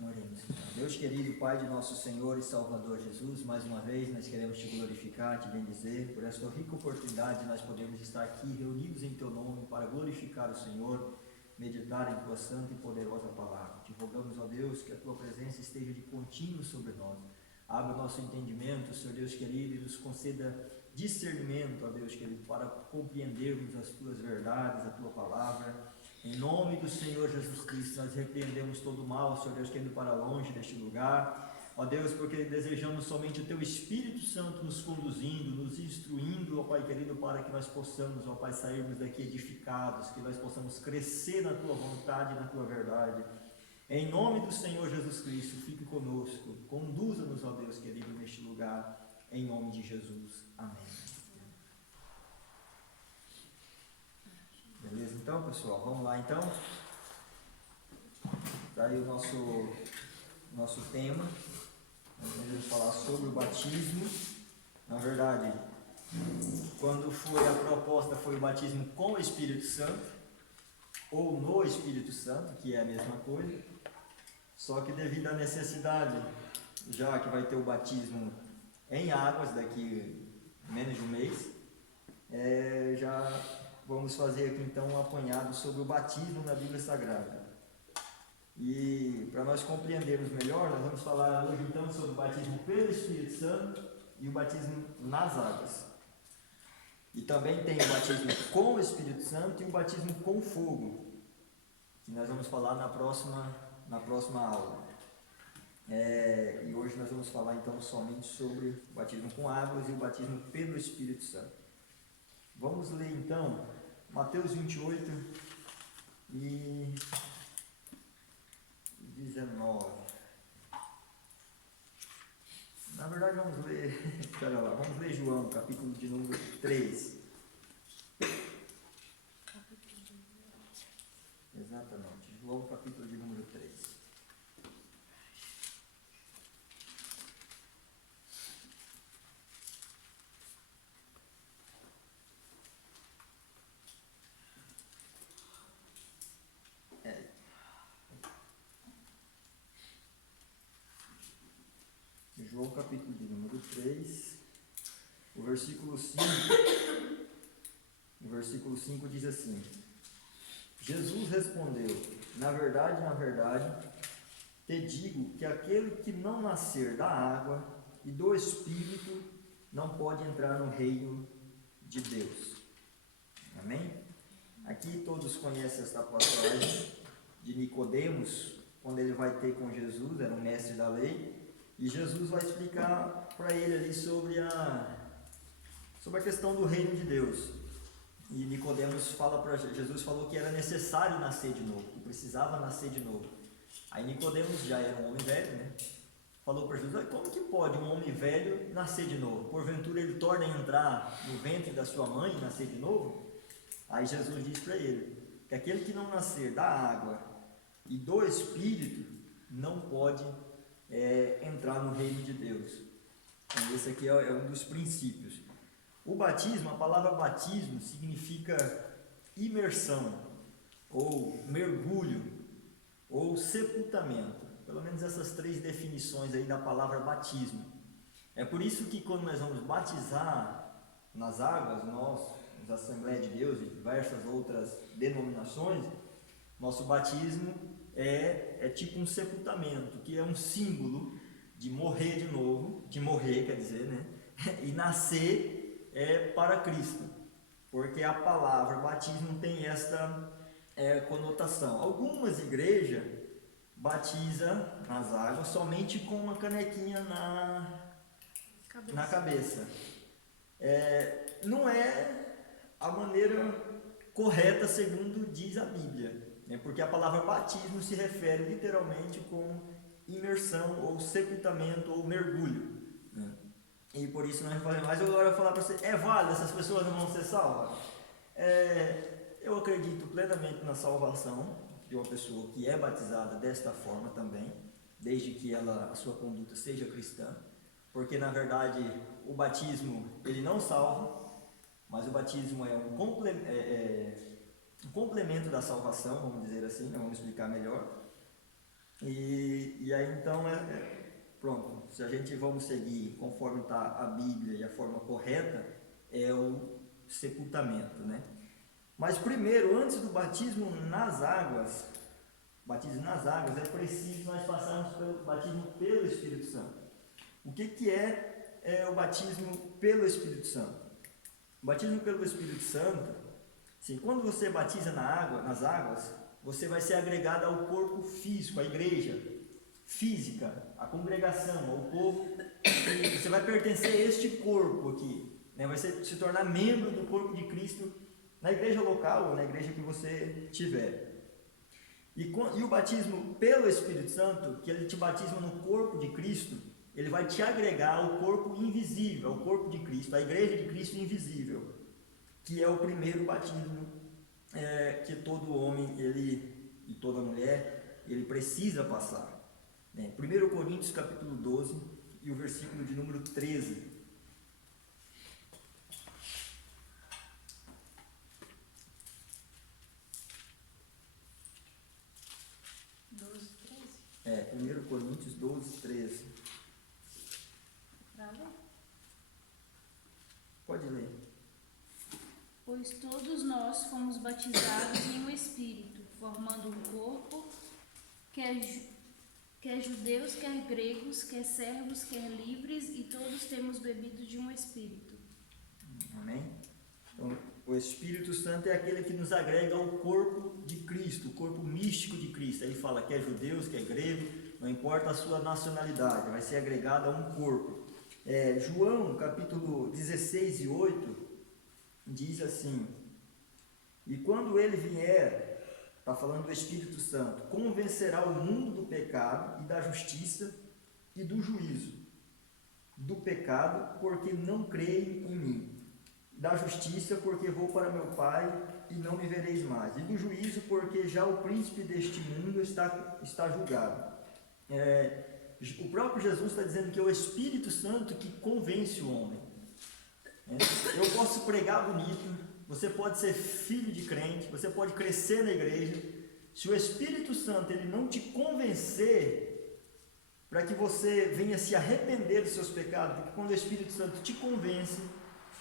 Oremos. Deus querido, Pai de nosso Senhor e Salvador Jesus, mais uma vez nós queremos Te glorificar, Te bendizer, por esta rica oportunidade de nós podermos estar aqui reunidos em Teu nome para glorificar o Senhor, meditar em Tua santa e poderosa palavra. Te rogamos, ó Deus, que a Tua presença esteja de contínuo sobre nós. Abra o nosso entendimento, Senhor Deus querido, e nos conceda discernimento, ó Deus querido, para compreendermos as Tuas verdades, a Tua palavra. Em nome do Senhor Jesus Cristo, nós repreendemos todo o mal, Senhor Deus querido, para longe deste lugar. Ó Deus, porque desejamos somente o Teu Espírito Santo nos conduzindo, nos instruindo, ó Pai querido, para que nós possamos, ó Pai, sairmos daqui edificados, que nós possamos crescer na Tua vontade e na Tua verdade. Em nome do Senhor Jesus Cristo, fique conosco, conduza-nos, ó Deus querido, neste lugar, em nome de Jesus. Amém. Beleza, então, pessoal, vamos lá, então. Daí o nosso tema, nós vamos falar sobre o batismo. Na verdade, quando foi a proposta, foi o batismo com o Espírito Santo, ou no Espírito Santo, que é a mesma coisa, só que devido à necessidade, já que vai ter o batismo em águas daqui menos de um mês, já vamos fazer aqui então um apanhado sobre o batismo na Bíblia Sagrada. E para nós compreendermos melhor, nós vamos falar hoje então sobre o batismo pelo Espírito Santo e o batismo nas águas. E também tem o batismo com o Espírito Santo e o batismo com fogo, que nós vamos falar na próxima aula. E hoje nós vamos falar então somente sobre o batismo com águas e o batismo pelo Espírito Santo. Vamos ler então Mateus 28 e 19. Na verdade vamos ler João, capítulo de número 3. Exatamente, João, capítulo de número 3. João capítulo de número 3, o versículo 5 diz assim: Jesus respondeu: na verdade, te digo que aquele que não nascer da água e do Espírito não pode entrar no reino de Deus. Amém? Aqui todos conhecem esta passagem de Nicodemos, quando ele vai ter com Jesus, era um mestre da lei. E Jesus vai explicar para ele ali sobre a questão do reino de Deus. E Nicodemos fala para Jesus, falou que era necessário nascer de novo, que precisava nascer de novo. Aí Nicodemos já era um homem velho, né? Falou para Jesus: como que pode um homem velho nascer de novo? Porventura ele torna a entrar no ventre da sua mãe e nascer de novo? Aí Jesus diz para ele que aquele que não nascer da água e do Espírito não pode entrar no reino de Deus. Então, esse aqui é um dos princípios. O batismo, a palavra batismo significa imersão, ou mergulho, ou sepultamento. Pelo menos essas três definições aí da palavra batismo. É por isso que quando nós vamos batizar nas águas, nós, na Assembleia de Deus e diversas outras denominações, nosso batismo é tipo um sepultamento, que é um símbolo de morrer de novo, quer dizer, né? E nascer para Cristo, porque a palavra batismo tem esta conotação. Algumas igrejas batizam nas águas somente com uma canequinha na cabeça. Não é a maneira correta segundo diz a Bíblia. Porque a palavra batismo se refere literalmente como imersão, ou sepultamento, ou mergulho. E por isso nós fazemos. Mas eu agora vou falar para você: é válido, essas pessoas não vão ser salvas? Eu acredito plenamente na salvação de uma pessoa que é batizada desta forma também, desde que a sua conduta seja cristã, porque na verdade o batismo ele não salva, mas o batismo é um complemento. um complemento da salvação, vamos dizer assim, né? Vamos explicar melhor. E aí então, pronto, se a gente vamos seguir conforme está a Bíblia e a forma correta, é o sepultamento, né? Mas primeiro, antes do batismo nas águas, é preciso nós passarmos pelo batismo pelo Espírito Santo. O que é o batismo pelo Espírito Santo? O batismo pelo Espírito Santo, sim, quando você batiza nas águas, você vai ser agregado ao corpo físico, à igreja física, à congregação, ao povo. E você vai pertencer a este corpo aqui, né? Vai se tornar membro do corpo de Cristo na igreja local ou na igreja que você tiver. E o batismo pelo Espírito Santo, que ele te batiza no corpo de Cristo, ele vai te agregar ao corpo invisível, ao corpo de Cristo, à igreja de Cristo invisível, que é o primeiro batismo que todo homem e toda mulher ele precisa passar. 1 Coríntios capítulo 12 e o versículo de número 13. 1 Coríntios 12, 13. Pode ler. Pois todos nós fomos batizados em um Espírito, formando um corpo, quer judeus, quer gregos, quer servos, quer livres, e todos temos bebido de um Espírito. Amém? Então, o Espírito Santo é aquele que nos agrega ao corpo de Cristo, o corpo místico de Cristo. Ele fala que é judeus, que é grego, não importa a sua nacionalidade, vai ser agregado a um corpo. João, capítulo 16 e 8, diz assim: e quando ele vier, está falando do Espírito Santo, convencerá o mundo do pecado e da justiça e do juízo. Do pecado, porque não creem em mim. Da justiça, porque vou para meu Pai e não me vereis mais. E do juízo, porque já o príncipe deste mundo está julgado. O próprio Jesus está dizendo que é o Espírito Santo que convence o homem. Eu posso pregar bonito, você pode ser filho de crente, você pode crescer na igreja. Se o Espírito Santo ele não te convencer para que você venha se arrepender dos seus pecados, porque quando o Espírito Santo te convence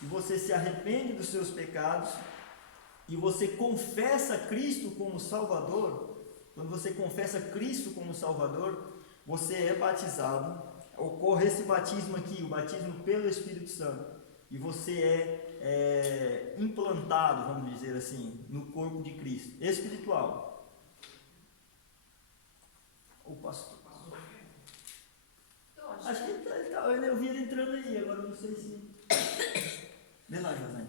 e você se arrepende dos seus pecados e você confessa Cristo como Salvador, quando você confessa Cristo como Salvador, você é batizado, ocorre esse batismo aqui, o batismo pelo Espírito Santo, e você é implantado, vamos dizer assim, no corpo de Cristo, espiritual. O pastor. Acho que eu vi ele entrando aí, agora não sei se... Vê lá, José.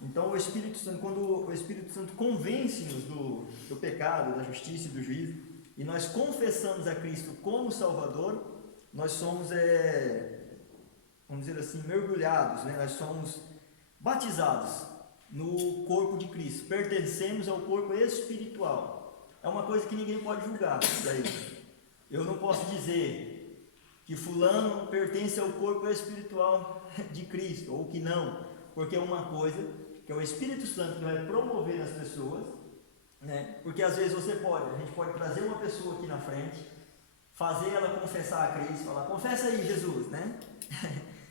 Então o Espírito Santo, quando o Espírito Santo convence-nos do pecado, da justiça e do juízo, e nós confessamos a Cristo como Salvador, nós somos, vamos dizer assim, mergulhados, né? Nós somos batizados no corpo de Cristo, pertencemos ao corpo espiritual. É uma coisa que ninguém pode julgar daí. Eu não posso dizer que fulano pertence ao corpo espiritual de Cristo, ou que não, porque é uma coisa que é o Espírito Santo que vai promover nas pessoas, né? Porque às vezes a gente pode trazer uma pessoa aqui na frente, fazer ela confessar a Cristo, falar, confessa aí Jesus, né?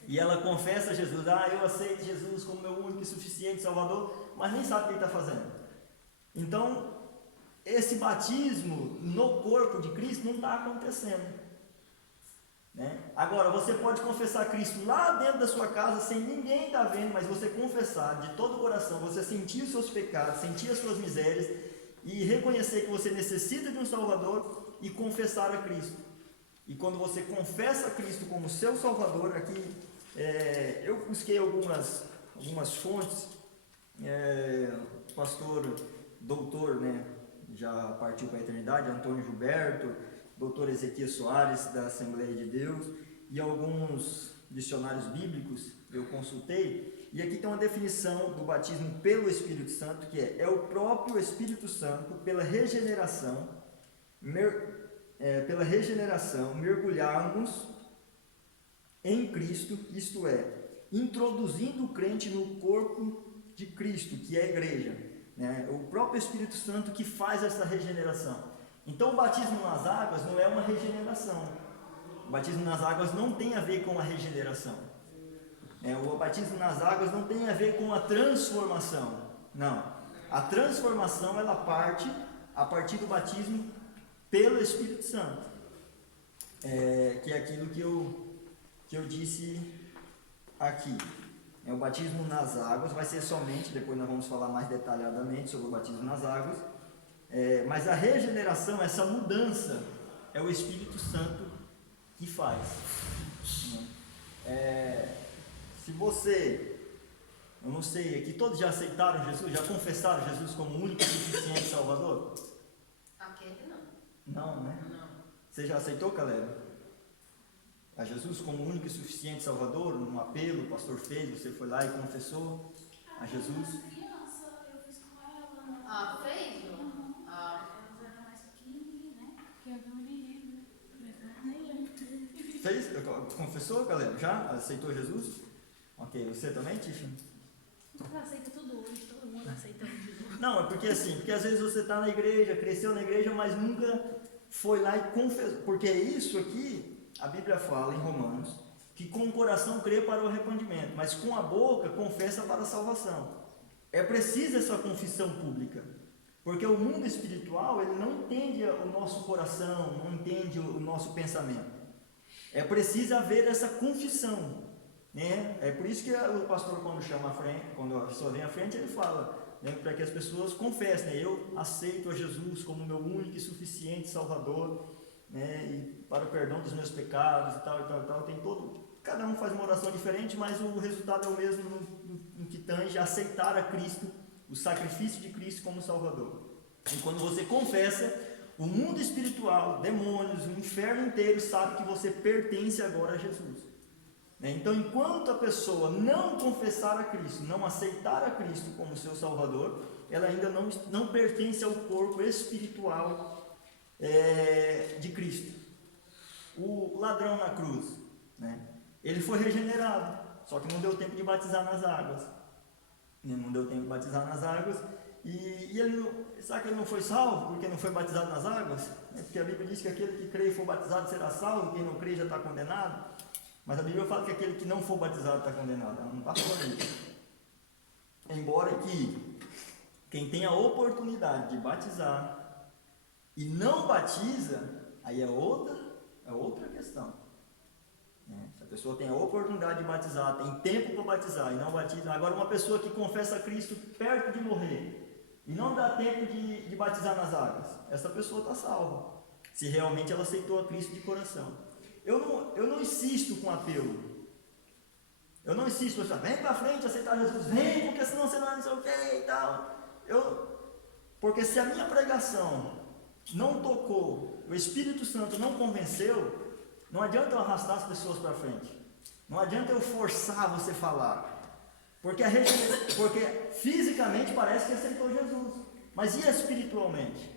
E ela confessa a Jesus, eu aceito Jesus como meu único e suficiente Salvador, mas nem sabe o que ele está fazendo. Então, esse batismo no corpo de Cristo não está acontecendo, né? Agora, você pode confessar Cristo lá dentro da sua casa, sem ninguém estar vendo, mas você confessar de todo o coração, você sentir os seus pecados, sentir as suas misérias, e reconhecer que você necessita de um Salvador, e confessar a Cristo. E quando você confessa a Cristo como seu Salvador, aqui eu busquei algumas fontes, o pastor doutor, né, já partiu para a eternidade, Antônio Gilberto, doutor Ezequiel Soares, da Assembleia de Deus, e alguns dicionários bíblicos eu consultei, e aqui tem uma definição do batismo pelo Espírito Santo, que é o próprio Espírito Santo, pela regeneração, mergulharmos em Cristo, isto é, introduzindo o crente no corpo de Cristo, que é a igreja, né? O próprio Espírito Santo que faz essa regeneração. Então o batismo nas águas não é uma regeneração. O batismo nas águas não tem a ver com a regeneração. O batismo nas águas não tem a ver com a transformação. Não. A transformação ela parte a partir do batismo pelo Espírito Santo. Que é aquilo que eu disse aqui. O batismo nas águas vai ser somente, depois nós vamos falar mais detalhadamente sobre o batismo nas águas, mas a regeneração, essa mudança, é o Espírito Santo que faz. Se você, eu não sei, aqui todos já aceitaram Jesus, já confessaram Jesus como único e suficiente Salvador? Aquele não. Não, né? Não. Você já aceitou, Caleb? A Jesus como único e suficiente Salvador, num apelo o pastor fez, você foi lá e confessou a Jesus? Criança, eu fiz com ela. Ah, fez? Ela era mais pequenininha, né? Que eu não me lembro. Fez? Confessou, Caleb? Já? Aceitou Jesus? Ok, você também, Tiffany? Tu aceita tudo hoje, todo mundo aceita tudo. Não, é porque assim, porque às vezes você está na igreja, cresceu na igreja, mas nunca foi lá e confessou. Porque isso aqui, a Bíblia fala em Romanos, que com o coração crê para o arrependimento, mas com a boca confessa para a salvação. É preciso essa confissão pública, porque o mundo espiritual, ele não entende o nosso coração, não entende o nosso pensamento. É preciso haver essa confissão, né? É por isso que o pastor, quando chama a frente, quando a pessoa vem à frente, ele fala, né, para que as pessoas confessem, né? Eu aceito a Jesus como meu único e suficiente Salvador, né, e para o perdão dos meus pecados e tal, e tal, e tal. Tem todo, cada um faz uma oração diferente, mas o resultado é o mesmo no que tange a aceitar a Cristo, o sacrifício de Cristo como Salvador. E quando você confessa, o mundo espiritual, demônios, o inferno inteiro sabe que você pertence agora a Jesus. Então, enquanto a pessoa não confessar a Cristo, não aceitar a Cristo como seu Salvador, ela ainda não pertence ao corpo espiritual de Cristo. O ladrão na cruz, né? Ele foi regenerado, só que não deu tempo de batizar nas águas. Não deu tempo de batizar nas águas. E ele não, será que ele não foi salvo porque não foi batizado nas águas? Porque a Bíblia diz que aquele que crê e for batizado será salvo, quem não crê já está condenado. Mas a Bíblia fala que aquele que não for batizado está condenado. Ela não está falando isso. Embora que quem tem a oportunidade de batizar e não batiza, aí é outra questão. Se a pessoa tem a oportunidade de batizar, tem tempo para batizar e não batiza. Agora, uma pessoa que confessa a Cristo perto de morrer e não dá tempo de batizar nas águas, essa pessoa está salva, se realmente ela aceitou a Cristo de coração. Eu não insisto com apelo. Eu não insisto, vem para frente aceitar Jesus, vem, porque senão você não sei o que e tal. Porque se a minha pregação não tocou, o Espírito Santo não convenceu, não adianta eu arrastar as pessoas para frente. Não adianta eu forçar você a falar. Porque fisicamente parece que aceitou Jesus. Mas e espiritualmente?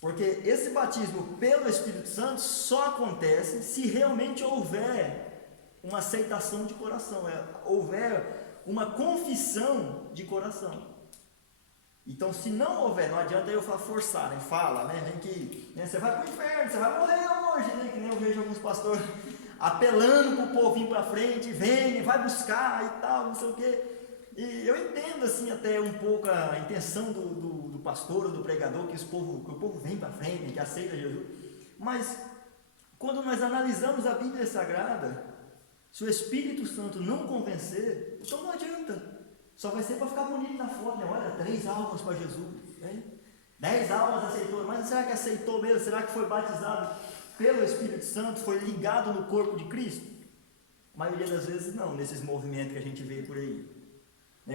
Porque esse batismo pelo Espírito Santo só acontece se realmente houver uma aceitação de coração, houver uma confissão de coração. Então, se não houver, não adianta eu forçar, né? Fala, né? Vem que, né? Você vai para o inferno, você vai morrer hoje, né? Que nem eu vejo alguns pastores apelando para o povo vir para frente, vem, vai buscar e tal, não sei o quê. E eu entendo assim até um pouco a intenção do pastor ou do pregador, que o povo vem para frente, que aceita Jesus. Mas quando nós analisamos a Bíblia Sagrada, se o Espírito Santo não convencer, então não adianta. Só vai ser para ficar bonito na foto, né? Olha, 3 almas para Jesus, né? 10 almas aceitou, mas será que aceitou mesmo? Será que foi batizado pelo Espírito Santo? Foi ligado no corpo de Cristo? A maioria das vezes não, nesses movimentos que a gente vê por aí.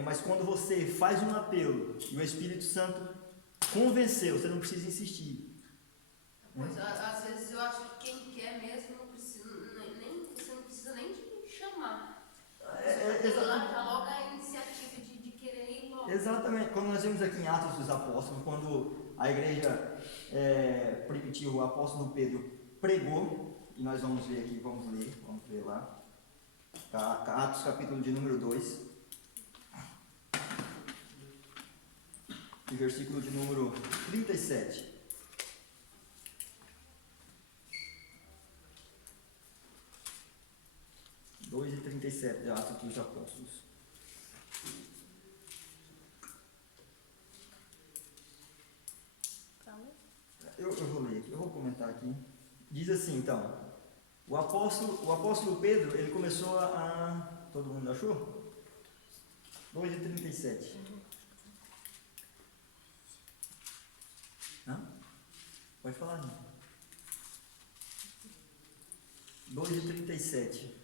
Mas quando você faz um apelo e o Espírito Santo convenceu, você não precisa insistir. Pois, às vezes eu acho que quem quer mesmo não precisa, você não precisa nem de chamar. Você já logo a iniciativa de querer ir logo. Exatamente. Quando nós vemos aqui em Atos dos Apóstolos, quando a igreja primitiva, o apóstolo Pedro pregou, e nós vamos ver aqui, vamos ler lá. Atos capítulo de número 2, e versículo de número 37. Dois e 37 de Atos dos Apóstolos. Eu vou ler aqui, eu vou comentar aqui. Diz assim, então, o apóstolo Pedro, ele começou a... Todo mundo achou? 2 e 37. Não? Pode falar, não. 2 e 37.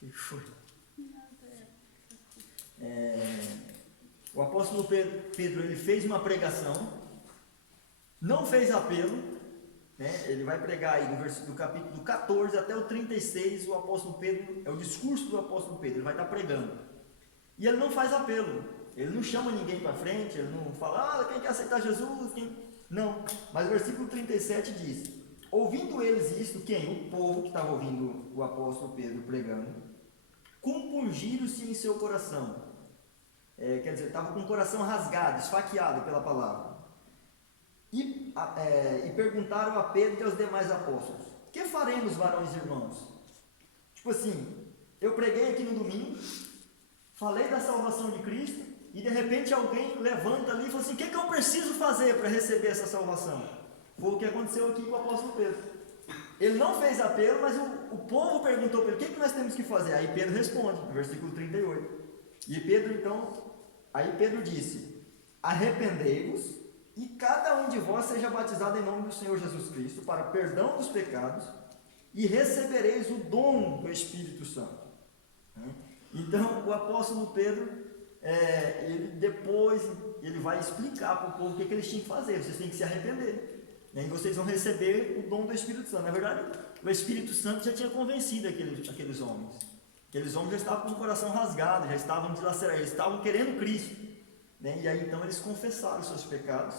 O que foi? O apóstolo Pedro, ele fez uma pregação, não fez apelo, né? Ele vai pregar aí do capítulo 14 até o 36, o apóstolo Pedro, é o discurso do apóstolo Pedro, ele vai estar pregando. E ele não faz apelo, ele não chama ninguém para frente, ele não fala, quem quer aceitar Jesus, não. Mas o versículo 37 diz, ouvindo eles isto, quem? O povo que estava ouvindo o apóstolo Pedro pregando, compungiram-se em seu coração. Quer dizer, estava com o coração rasgado, esfaqueado pela palavra. E perguntaram a Pedro e aos demais apóstolos, que faremos, varões e irmãos? Tipo assim, eu preguei aqui no domingo, falei da salvação de Cristo, e de repente alguém levanta ali e fala assim, o que eu preciso fazer para receber essa salvação? Foi o que aconteceu aqui com o apóstolo Pedro. Ele não fez apelo, mas o povo perguntou para ele, o que nós temos que fazer? Aí Pedro responde, no versículo 38. E Pedro disse, arrependei-vos, e cada um de vós seja batizado em nome do Senhor Jesus Cristo, para perdão dos pecados, e recebereis o dom do Espírito Santo. Então, o apóstolo Pedro, ele vai explicar para o povo o que eles tinham que fazer. Vocês têm que se arrepender, e vocês vão receber o dom do Espírito Santo. Na verdade, o Espírito Santo já tinha convencido aqueles homens. Aqueles homens já estavam com o coração rasgado, já estavam dilacerados, eles estavam querendo Cristo. E aí então eles confessaram os seus pecados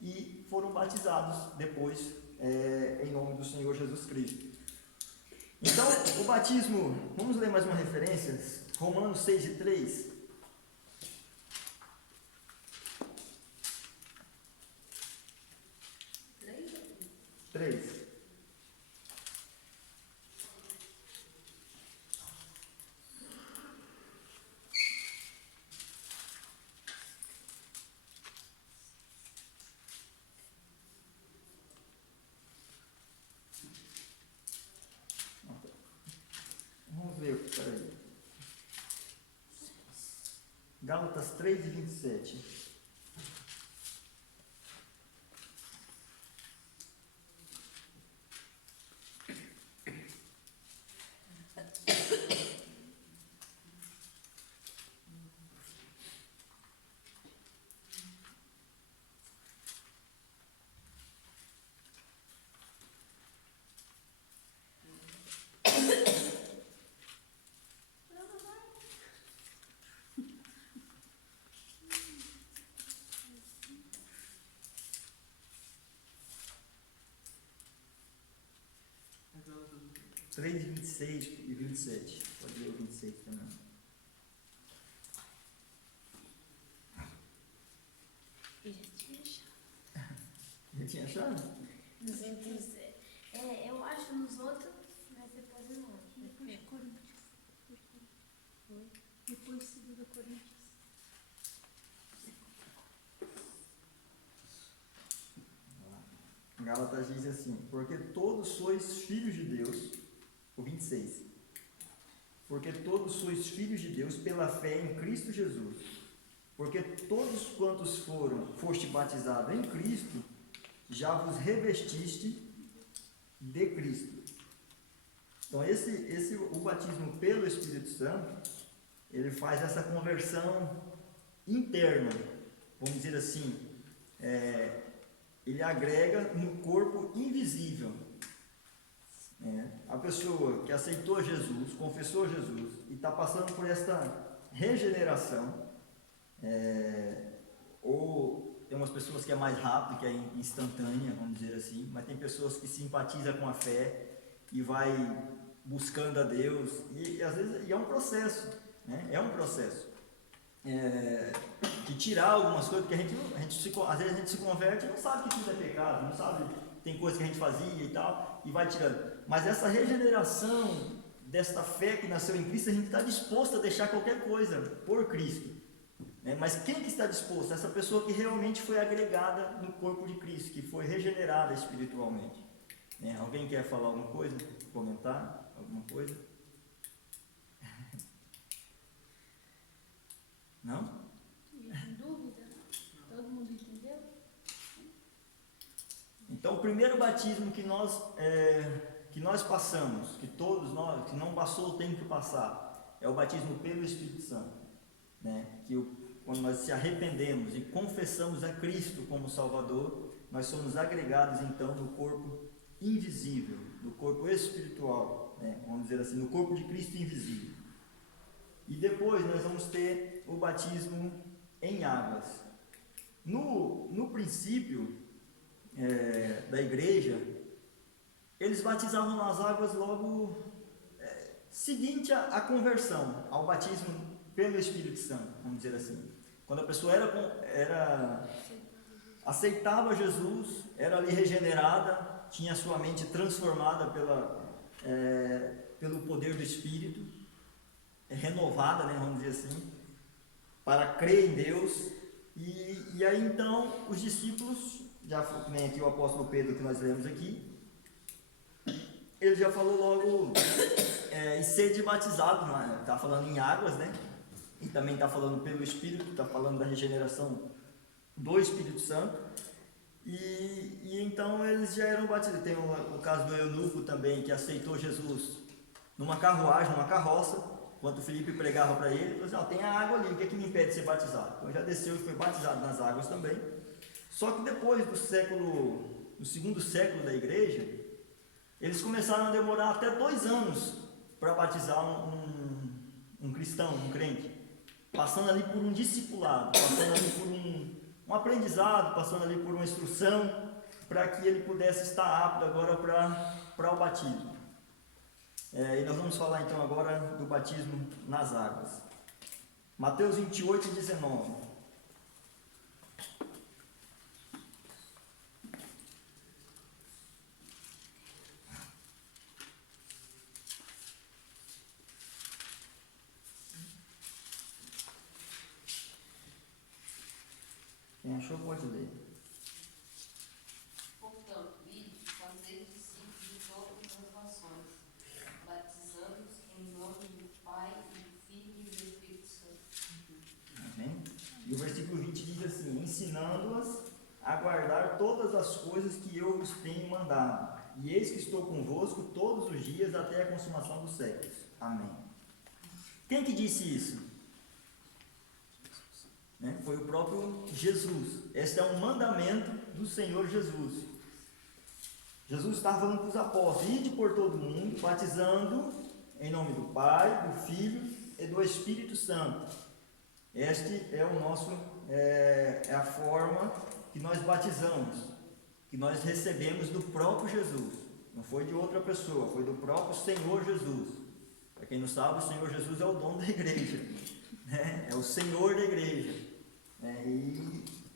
e foram batizados depois em nome do Senhor Jesus Cristo. Então, o batismo, vamos ler mais uma referência, Romanos 6 e 3. Três. Vamos ver, peraí. Gálatas 3 e 27. Três, 26 e 27. Pode ler o 26 também. Já tinha achado? Nos outros, eu acho nos outros, mas depois não. Depois Coríntios. Depois 2 Coríntios. Gálatas diz assim, porque todos sois filhos de Deus, o 26, porque todos sois filhos de Deus pela fé em Cristo Jesus, porque todos quantos foste batizados em Cristo, já vos revestiste de Cristo. Então o batismo pelo Espírito Santo, ele faz essa conversão interna, vamos dizer assim, ele agrega no corpo invisível. A pessoa que aceitou Jesus, confessou Jesus e está passando por esta regeneração, ou tem umas pessoas que é mais rápido, que é instantânea, vamos dizer assim, mas tem pessoas que simpatizam com a fé e vai buscando a Deus, e às vezes é um processo, né? É um processo de tirar algumas coisas, porque às vezes a gente se converte e não sabe que tudo é pecado, não sabe, tem coisas que a gente fazia e tal, e vai tirando. Mas essa regeneração desta fé que nasceu em Cristo, a gente está disposto a deixar qualquer coisa por Cristo, né? Mas quem que está disposto? Essa pessoa que realmente foi agregada no corpo de Cristo, que foi regenerada espiritualmente, né? Alguém quer falar alguma coisa? Comentar alguma coisa? Não? Em dúvida? Todo mundo entendeu? Então, o primeiro batismo que nós passamos, que todos nós, que não passou, tem que passar, é o batismo pelo Espírito Santo, né? Quando nós se arrependemos e confessamos a Cristo como Salvador, nós somos agregados então no corpo invisível, no corpo espiritual, né? Vamos dizer assim, no corpo de Cristo invisível. E depois nós vamos ter o batismo em águas. No princípio da igreja, eles batizavam nas águas logo seguinte à conversão, ao batismo pelo Espírito Santo, vamos dizer assim. Quando a pessoa aceitava Jesus, era ali regenerada, tinha sua mente transformada pelo poder do Espírito, renovada, né, vamos dizer assim, para crer em Deus, e aí então os discípulos, já nem aqui o apóstolo Pedro que nós lemos aqui, ele já falou logo e sede batizado, está falando em águas, né? E também está falando pelo Espírito, está falando da regeneração do Espírito Santo. E então eles já eram batizados. Tem o caso do eunuco também, que aceitou Jesus numa carruagem, numa carroça, enquanto Filipe pregava para ele, ele falou assim: tem a água ali, o que é que me impede de ser batizado? Então já desceu e foi batizado nas águas também. Só que depois no segundo século da igreja, eles começaram a demorar até 2 anos para batizar um cristão, um crente, passando ali por um discipulado, passando ali por um aprendizado, passando ali por uma instrução, para que ele pudesse estar apto agora para o batismo. E nós vamos falar então agora do batismo nas águas. Mateus 28, 19. Quem achou pode ler. Portanto, ide, fazer discípulos de todas as nações, batizando-os em nome do Pai, do Filho e do Espírito Santo. Amém? E o versículo 20 diz assim: ensinando-as a guardar todas as coisas que eu vos tenho mandado. E eis que estou convosco todos os dias até a consumação dos séculos. Amém. Quem que disse isso? Foi o próprio Jesus. Este é um mandamento do Senhor Jesus. Jesus estava falando para os apóstolos: ide por todo mundo, batizando em nome do Pai, do Filho e do Espírito Santo. Este é o nosso, é a forma que nós batizamos, que nós recebemos do próprio Jesus. Não foi de outra pessoa, foi do próprio Senhor Jesus. Para quem não sabe, o Senhor Jesus é o dono da igreja, né? É o Senhor da igreja.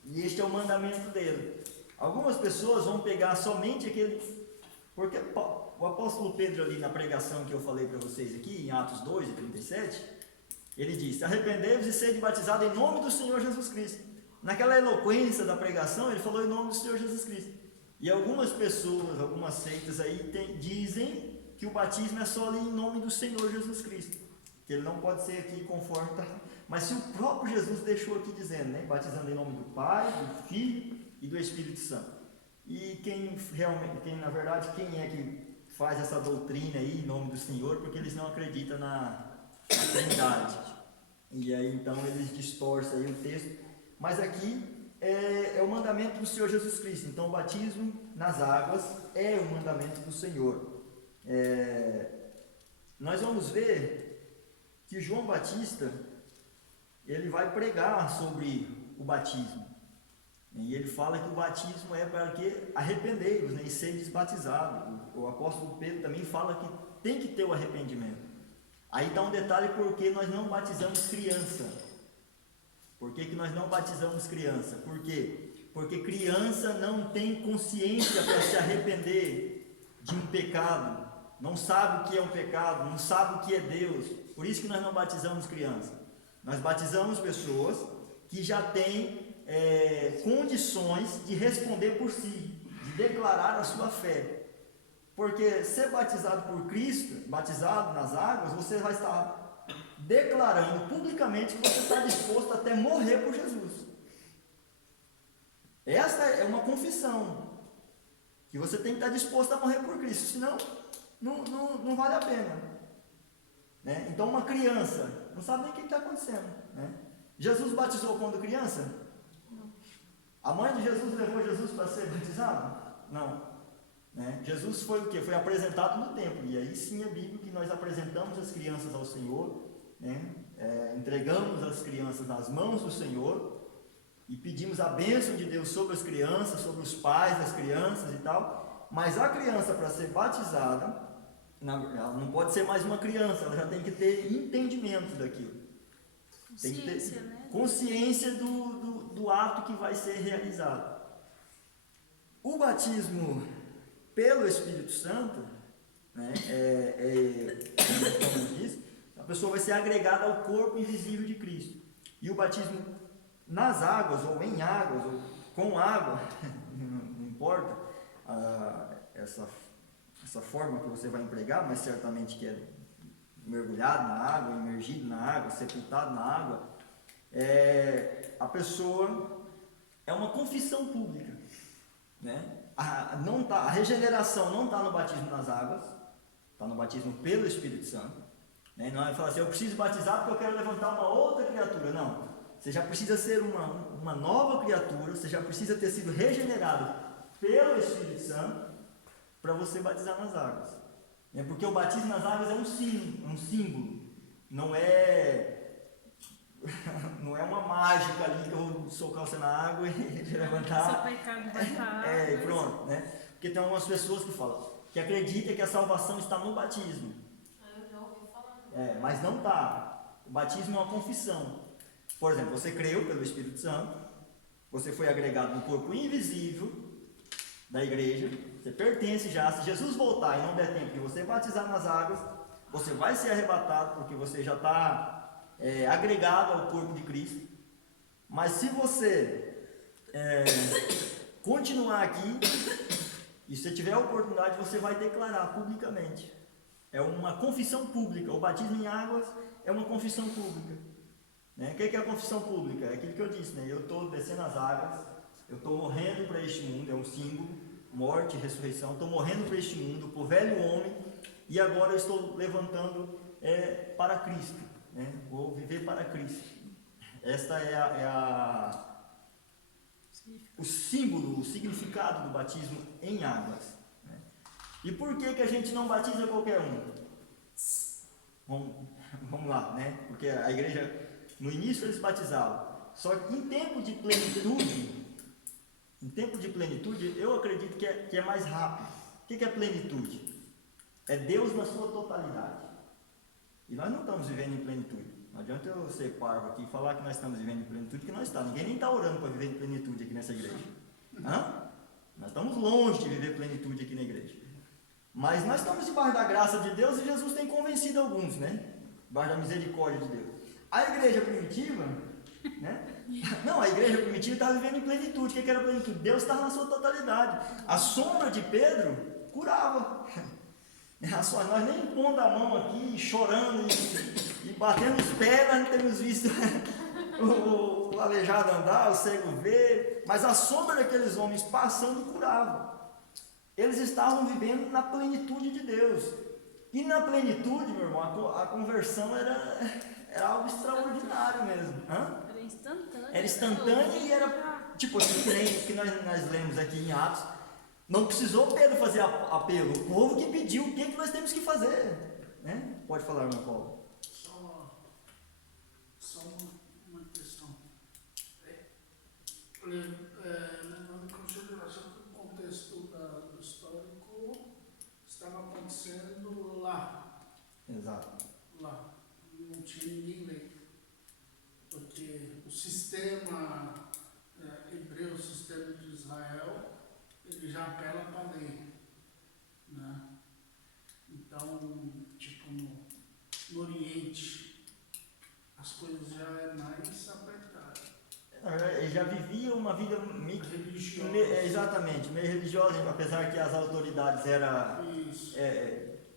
E este é o mandamento dele. Algumas pessoas vão pegar somente aquele, porque o apóstolo Pedro ali na pregação que eu falei para vocês aqui, em Atos 2 e 37, ele disse: arrependei-vos e sede batizado em nome do Senhor Jesus Cristo. Naquela eloquência da pregação, ele falou em nome do Senhor Jesus Cristo. E algumas pessoas, algumas seitas aí dizem que o batismo é só ali em nome do Senhor Jesus Cristo, que ele não pode ser aqui conforme está. Mas se o próprio Jesus deixou aqui dizendo, né, batizando em nome do Pai, do Filho e do Espírito Santo. E quem na verdade, quem é que faz essa doutrina aí em nome do Senhor? Porque eles não acreditam na Trindade. E aí então eles distorcem aí o texto. Mas aqui é o mandamento do Senhor Jesus Cristo. Então o batismo nas águas é o mandamento do Senhor. Nós vamos ver que João Batista, ele vai pregar sobre o batismo. E ele fala que o batismo é para que arrependei-vos, né, e seres batizados. O apóstolo Pedro também fala tem que ter o arrependimento. Aí dá um detalhe porque nós não batizamos criança. Por que nós não batizamos criança? Por quê? Porque criança não tem consciência para se arrepender de um pecado, não sabe o que é um pecado, não sabe o que é Deus. Por isso que nós não batizamos criança. Nós batizamos pessoas que já têm condições de responder por si, de declarar a sua fé. Porque ser batizado por Cristo, batizado nas águas, você vai estar declarando publicamente que você está disposto até morrer por Jesus. Esta é uma confissão, que você tem que estar disposto a morrer por Cristo, senão não vale a pena, né? Então uma criança não sabe nem o que está acontecendo, né? Jesus batizou quando criança? Não. A mãe de Jesus levou Jesus para ser batizado? Não, né? Jesus foi o quê? Foi apresentado no templo, e aí sim é bíblico que nós apresentamos as crianças ao Senhor, né? Entregamos as crianças nas mãos do Senhor e pedimos a bênção de Deus sobre as crianças, sobre os pais das crianças e tal. Mas a criança, para ser batizada, ela não pode ser mais uma criança, ela já tem que ter entendimento daquilo, tem que ter consciência do ato que vai ser realizado. O batismo pelo Espírito Santo, né, como diz, a pessoa vai ser agregada ao corpo invisível de Cristo. E o batismo nas águas, ou em águas, ou com água, não importa essa forma que você vai empregar, mas certamente que é mergulhado na água, imergido na água, sepultado na água, a pessoa é uma confissão pública, né? A regeneração não está no batismo nas águas, está no batismo pelo Espírito Santo, né? Não é falar assim, eu preciso batizar porque eu quero levantar uma outra criatura. Não, você já precisa ser uma nova criatura, você já precisa ter sido regenerado pelo Espírito Santo para você batizar nas águas, né? Porque o batismo nas águas é um símbolo, não é uma mágica ali que eu vou socar você na água e te levantar. Seu pecado vai estar. E pronto, né? Porque tem algumas pessoas que falam, que acreditam que a salvação está no batismo. Eu já ouvi falar. Mas não está. O batismo é uma confissão. Por exemplo, você creu pelo Espírito Santo, você foi agregado no corpo invisível da igreja, você pertence já. Se Jesus voltar e não der tempo de você batizar nas águas, você vai ser arrebatado, porque você já está agregado ao corpo de Cristo. Mas se você continuar aqui, e se tiver a oportunidade, você vai declarar publicamente. É uma confissão pública. O batismo em águas é uma confissão pública, né? O que é a confissão pública? É aquilo que eu disse, né? Eu estou descendo as águas, eu estou morrendo para este mundo, é um símbolo, morte e ressurreição. Estou morrendo para este mundo, para o velho homem, e agora eu estou levantando para Cristo, né? Vou viver para Cristo. Esta o símbolo, o significado do batismo em águas, né? E por que a gente não batiza qualquer um? Vamos lá, né? Porque a igreja, no início eles batizavam, só que em tempo de plenitude, eu acredito que é mais rápido. O que é plenitude? É Deus na sua totalidade. E nós não estamos vivendo em plenitude. Não adianta eu ser parvo aqui e falar que nós estamos vivendo em plenitude, que nós estamos. Ninguém nem está orando para viver em plenitude aqui nessa igreja. Nós estamos longe de viver plenitude aqui na igreja. Mas nós estamos debaixo da graça de Deus e Jesus tem convencido alguns, né? Debaixo da misericórdia de Deus. A igreja primitiva, né? Não, a igreja primitiva estava vivendo em plenitude. O que era plenitude? Deus estava na sua totalidade. A sombra de Pedro curava. Nós nem pondo a mão aqui, chorando e batendo os pés, nós não temos visto o aleijado andar, o cego ver, mas a sombra daqueles homens passando curava. Eles estavam vivendo na plenitude de Deus. E na plenitude, meu irmão, a conversão era algo extraordinário mesmo. Era instantâneo. Era instantâneo e era tipo assim, que nós lemos aqui em Atos. Não precisou Pedro fazer apelo, o povo que pediu o que nós temos que fazer, né? Pode falar, meu Paulo. Só uma questão. Levando em consideração que o contexto do histórico estava acontecendo lá. sistema hebreu, o sistema de Israel, ele já apela para a lei, né? Então, tipo, no Oriente, as coisas já é mais apertadas. Ele já vivia uma vida meio Religiosa. exatamente, meio religiosa, apesar que as autoridades Isso.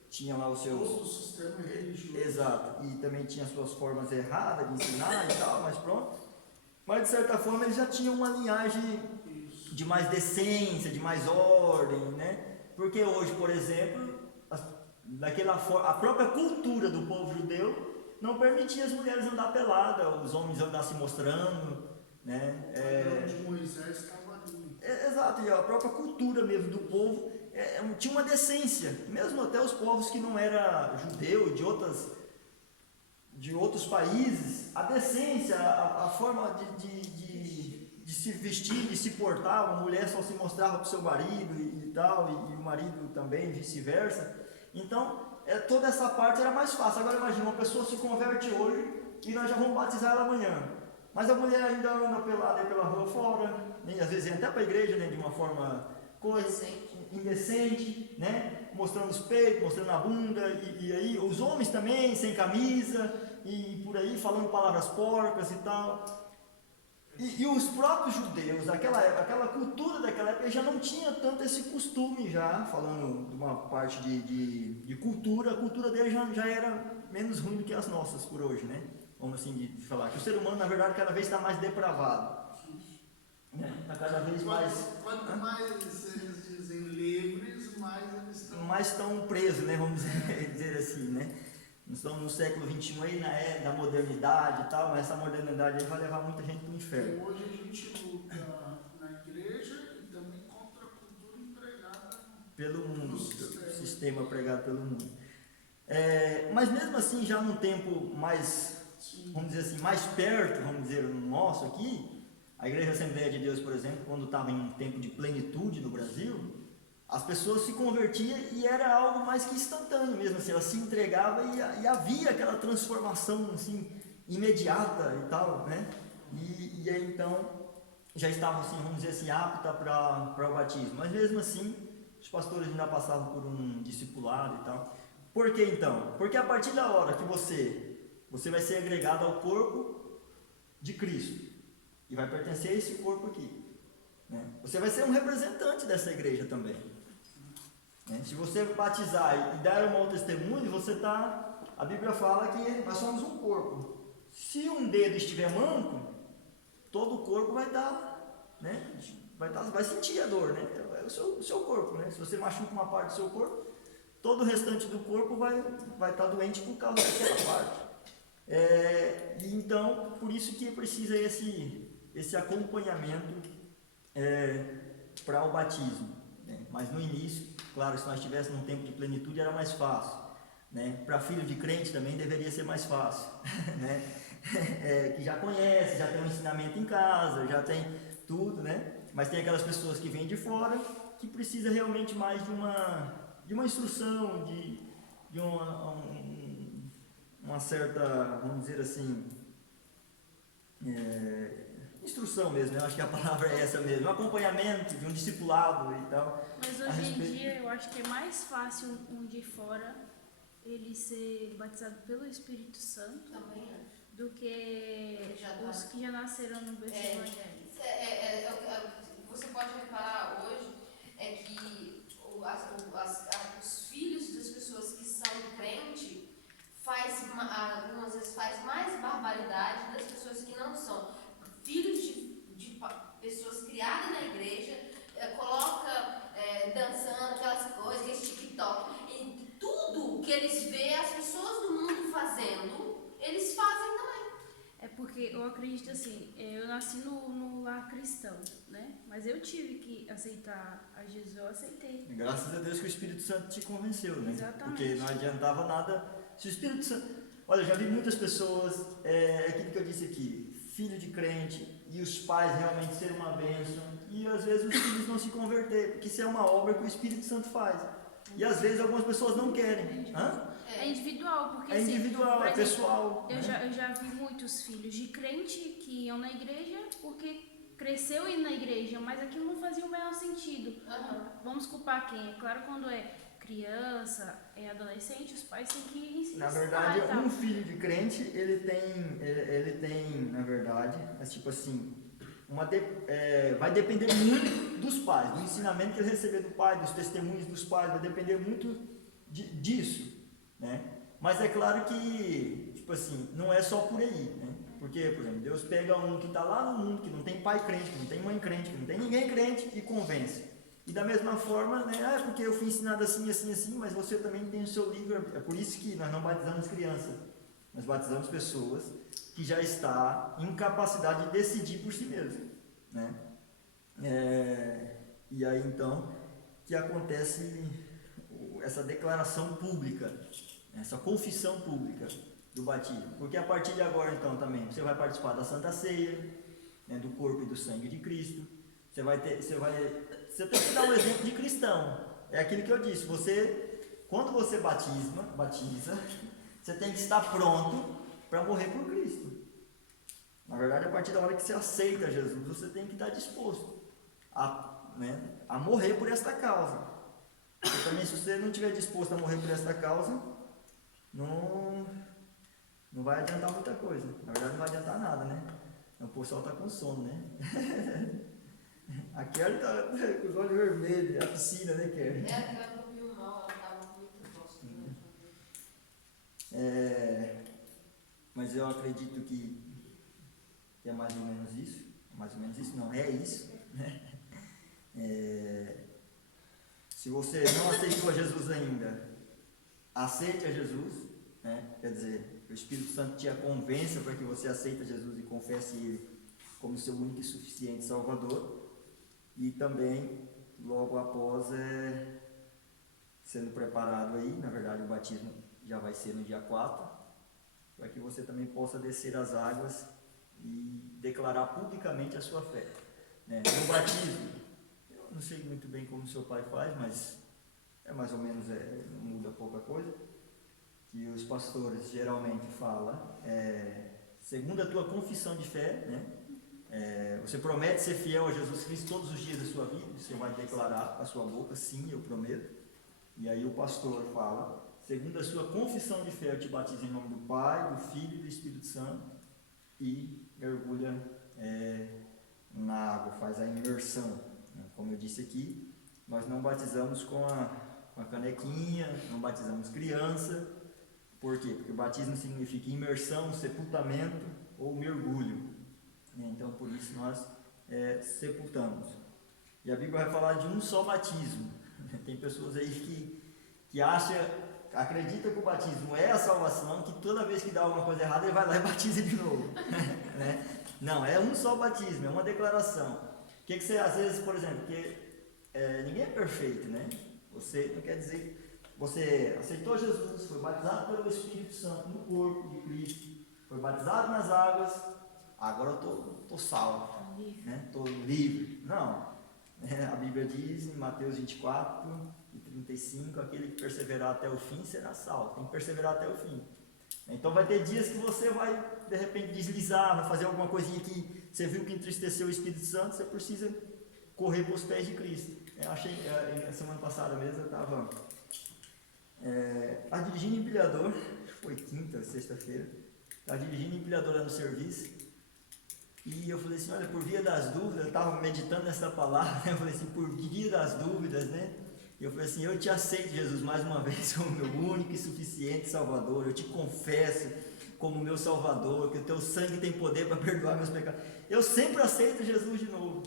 tinham lá os seus. Todo o sistema é religioso. Exato, e também tinha suas formas erradas de ensinar e tal, mas pronto. Mas de certa forma eles já tinham uma linhagem Isso. de mais decência, de mais ordem, né? Porque hoje, por exemplo, a própria cultura do povo judeu não permitia as mulheres andar pelada, os homens andar se mostrando, né? O padrão de Moisés estava ali. Exato, e a própria cultura mesmo do povo tinha uma decência, mesmo até os povos que não eram judeu, de outros países, a decência, a forma de se vestir, de se portar, uma mulher só se mostrava para o seu marido e tal, e o marido também, vice-versa. Então, toda essa parte era mais fácil. Agora imagina, uma pessoa se converte hoje e nós já vamos batizar ela amanhã. Mas a mulher ainda anda pelada pela rua fora, né? Às vezes até para a igreja, né? De uma forma indecente, né? Mostrando os peitos, mostrando a bunda, e aí os homens também sem camisa, e por aí falando palavras porcas e tal. E os próprios judeus daquela época, aquela cultura daquela época, já não tinha tanto esse costume já, falando de uma parte de cultura, a cultura deles já era menos ruim do que as nossas por hoje, né? Vamos assim de falar, que o ser humano na verdade cada vez está mais depravado, né? Está cada vez mais... Quanto mais eles dizem livres, mais eles estão... mais estão presos, né? Vamos dizer assim, né? Nós estamos no século XXI aí, na era da modernidade e tal, mas essa modernidade aí vai levar muita gente para o inferno. Hoje a gente luta na igreja e também contra a cultura empregada Pelo mundo, no sistema pregado pelo mundo. Mas mesmo assim, já num tempo mais, vamos dizer assim, mais perto, vamos dizer, no nosso aqui, a Igreja Assembleia de Deus, por exemplo, quando estava em um tempo de plenitude no Brasil, as pessoas se convertiam e era algo mais que instantâneo mesmo, assim, ela se entregava e havia aquela transformação assim, imediata e tal, né? E aí então já estavam assim, vamos dizer assim, apta para o batismo, mas mesmo assim os pastores ainda passavam por um discipulado e tal. Por que então? Porque a partir da hora que você vai ser agregado ao corpo de Cristo e vai pertencer a esse corpo aqui, né? Você vai ser um representante dessa igreja também. Se você batizar e dar um mau testemunho, a Bíblia fala que nós somos um corpo. Se um dedo estiver manco, todo o corpo vai estar, né? Vai sentir a dor, né? É o seu corpo, né? Se você machuca uma parte do seu corpo, todo o restante do corpo vai estar doente por causa daquela parte. Então, por isso que precisa esse acompanhamento para o batismo, né? Mas no início, claro, se nós estivéssemos num tempo de plenitude era mais fácil, né? Para filho de crente também deveria ser mais fácil, né? Que já conhece, já tem um ensinamento em casa, já tem tudo, né? Mas tem aquelas pessoas que vêm de fora que precisa realmente mais de uma instrução, de uma certa, vamos dizer assim, instrução mesmo, eu acho que a palavra é essa mesmo, um acompanhamento, de um discipulado e tal. Mas hoje em dia eu acho que é mais fácil um de fora ele ser batizado pelo Espírito Santo Também acho. do que os que já nasceram no berço evangélico. Você pode reparar hoje que os filhos das pessoas que são crentes algumas vezes faz mais barbaridade das pessoas que não são. Filhos de pessoas criadas na igreja, coloca dançando aquelas coisas, aqueles TikTok, e tudo que eles veem as pessoas do mundo fazendo, eles fazem também. É porque eu acredito assim, eu nasci no lar cristão, né? Mas eu tive que aceitar a Jesus, eu aceitei. Graças a Deus que o Espírito Santo te convenceu, né? Exatamente. Porque não adiantava nada. Se o Espírito Santo... Olha, eu já vi muitas pessoas, aquilo que eu disse aqui, filho de crente, e os pais realmente serem uma bênção, e às vezes os filhos não se converter, porque isso é uma obra que o Espírito Santo faz. E às vezes algumas pessoas não querem. Hã? É individual, porque É assim, individual, por é exemplo, pessoal. eu né? já vi muitos filhos de crente que iam na igreja porque cresceu indo na igreja, mas aquilo não fazia o menor sentido. Aham. Vamos culpar quem? É claro, quando é criança, é adolescente, os pais têm que ensinar. Na verdade, e tal. um filho de crente, ele tem, na verdade, mas tipo assim, vai depender muito dos pais, do ensinamento que ele receber do pai, dos testemunhos dos pais, vai depender muito disso, né? Mas é claro que, tipo assim, não é só por aí, né? Porque, por exemplo, Deus pega um que está lá no mundo, que não tem pai crente, que não tem mãe crente, que não tem ninguém crente e convence. E da mesma forma, né, porque eu fui ensinado assim, assim, assim, mas você também tem o seu livre. É por isso que nós não batizamos crianças, nós batizamos pessoas que já estão em capacidade de decidir por si mesmo, né? E aí então que acontece essa declaração pública, essa confissão pública do batismo, porque a partir de agora então também você vai participar da Santa Ceia, né, do corpo e do sangue de Cristo. Você tem que dar um exemplo de cristão. É aquilo que eu disse. Quando você batiza, você tem que estar pronto para morrer por Cristo. Na verdade, a partir da hora que você aceita Jesus, você tem que estar disposto a morrer por esta causa. Porque também, se você não estiver disposto a morrer por esta causa, não vai adiantar muita coisa. Na verdade, não vai adiantar nada, né? O pessoal está com sono, né? A Kelly está com os olhos vermelhos, é a piscina, né, Kelly? Ela dormiu mal, ela estava muito exausta. Mas eu acredito que é mais ou menos isso. Mais ou menos isso, não, é isso. Né? Se você não aceitou a Jesus ainda, aceite a Jesus. Né? Quer dizer, o Espírito Santo te convença para que você aceite Jesus e confesse Ele como seu único e suficiente Salvador. E também, logo após, sendo preparado aí, na verdade o batismo já vai ser no dia 4, para que você também possa descer as águas e declarar publicamente a sua fé. Né? No batismo, eu não sei muito bem como seu pai faz, mas é mais ou menos, não muda pouca coisa, que os pastores geralmente falam, segundo a tua confissão de fé, né? Você promete ser fiel a Jesus Cristo todos os dias da sua vida, você vai declarar com a sua boca, sim, eu prometo. E aí o pastor fala, segundo a sua confissão de fé, eu te batizo em nome do Pai, do Filho e do Espírito Santo, e mergulha na água, faz a imersão. Como eu disse aqui, nós não batizamos com a canequinha, não batizamos criança. Por quê? Porque o batismo significa imersão, sepultamento ou mergulho. Então, por isso nós sepultamos. E a Bíblia vai falar de um só batismo. Tem pessoas aí que acreditam que o batismo é a salvação, que toda vez que dá alguma coisa errada, ele vai lá e batiza de novo. Né? Não, é um só batismo, é uma declaração. O que você, às vezes, por exemplo, porque ninguém é perfeito, né? Você não quer dizer, você aceitou Jesus, foi batizado pelo Espírito Santo no corpo de Cristo, foi batizado nas águas, agora eu estou salvo, estou livre. Não, a Bíblia diz em Mateus 24 e 35, aquele que perseverar até o fim será salvo. Tem que perseverar até o fim. Então vai ter dias que você vai de repente deslizar, vai fazer alguma coisinha que você viu que entristeceu o Espírito Santo, você precisa correr para os pés de Cristo. Eu achei, a semana passada mesmo eu estava dirigindo empilhador, foi quinta, sexta-feira, estava dirigindo empilhador lá no serviço. E eu falei assim, olha, por via das dúvidas, eu estava meditando nessa palavra, né? Eu falei assim, por via das dúvidas, né? E eu falei assim, eu te aceito, Jesus, mais uma vez como meu único e suficiente Salvador, eu te confesso como meu Salvador, que o teu sangue tem poder para perdoar meus pecados. Eu sempre aceito Jesus de novo.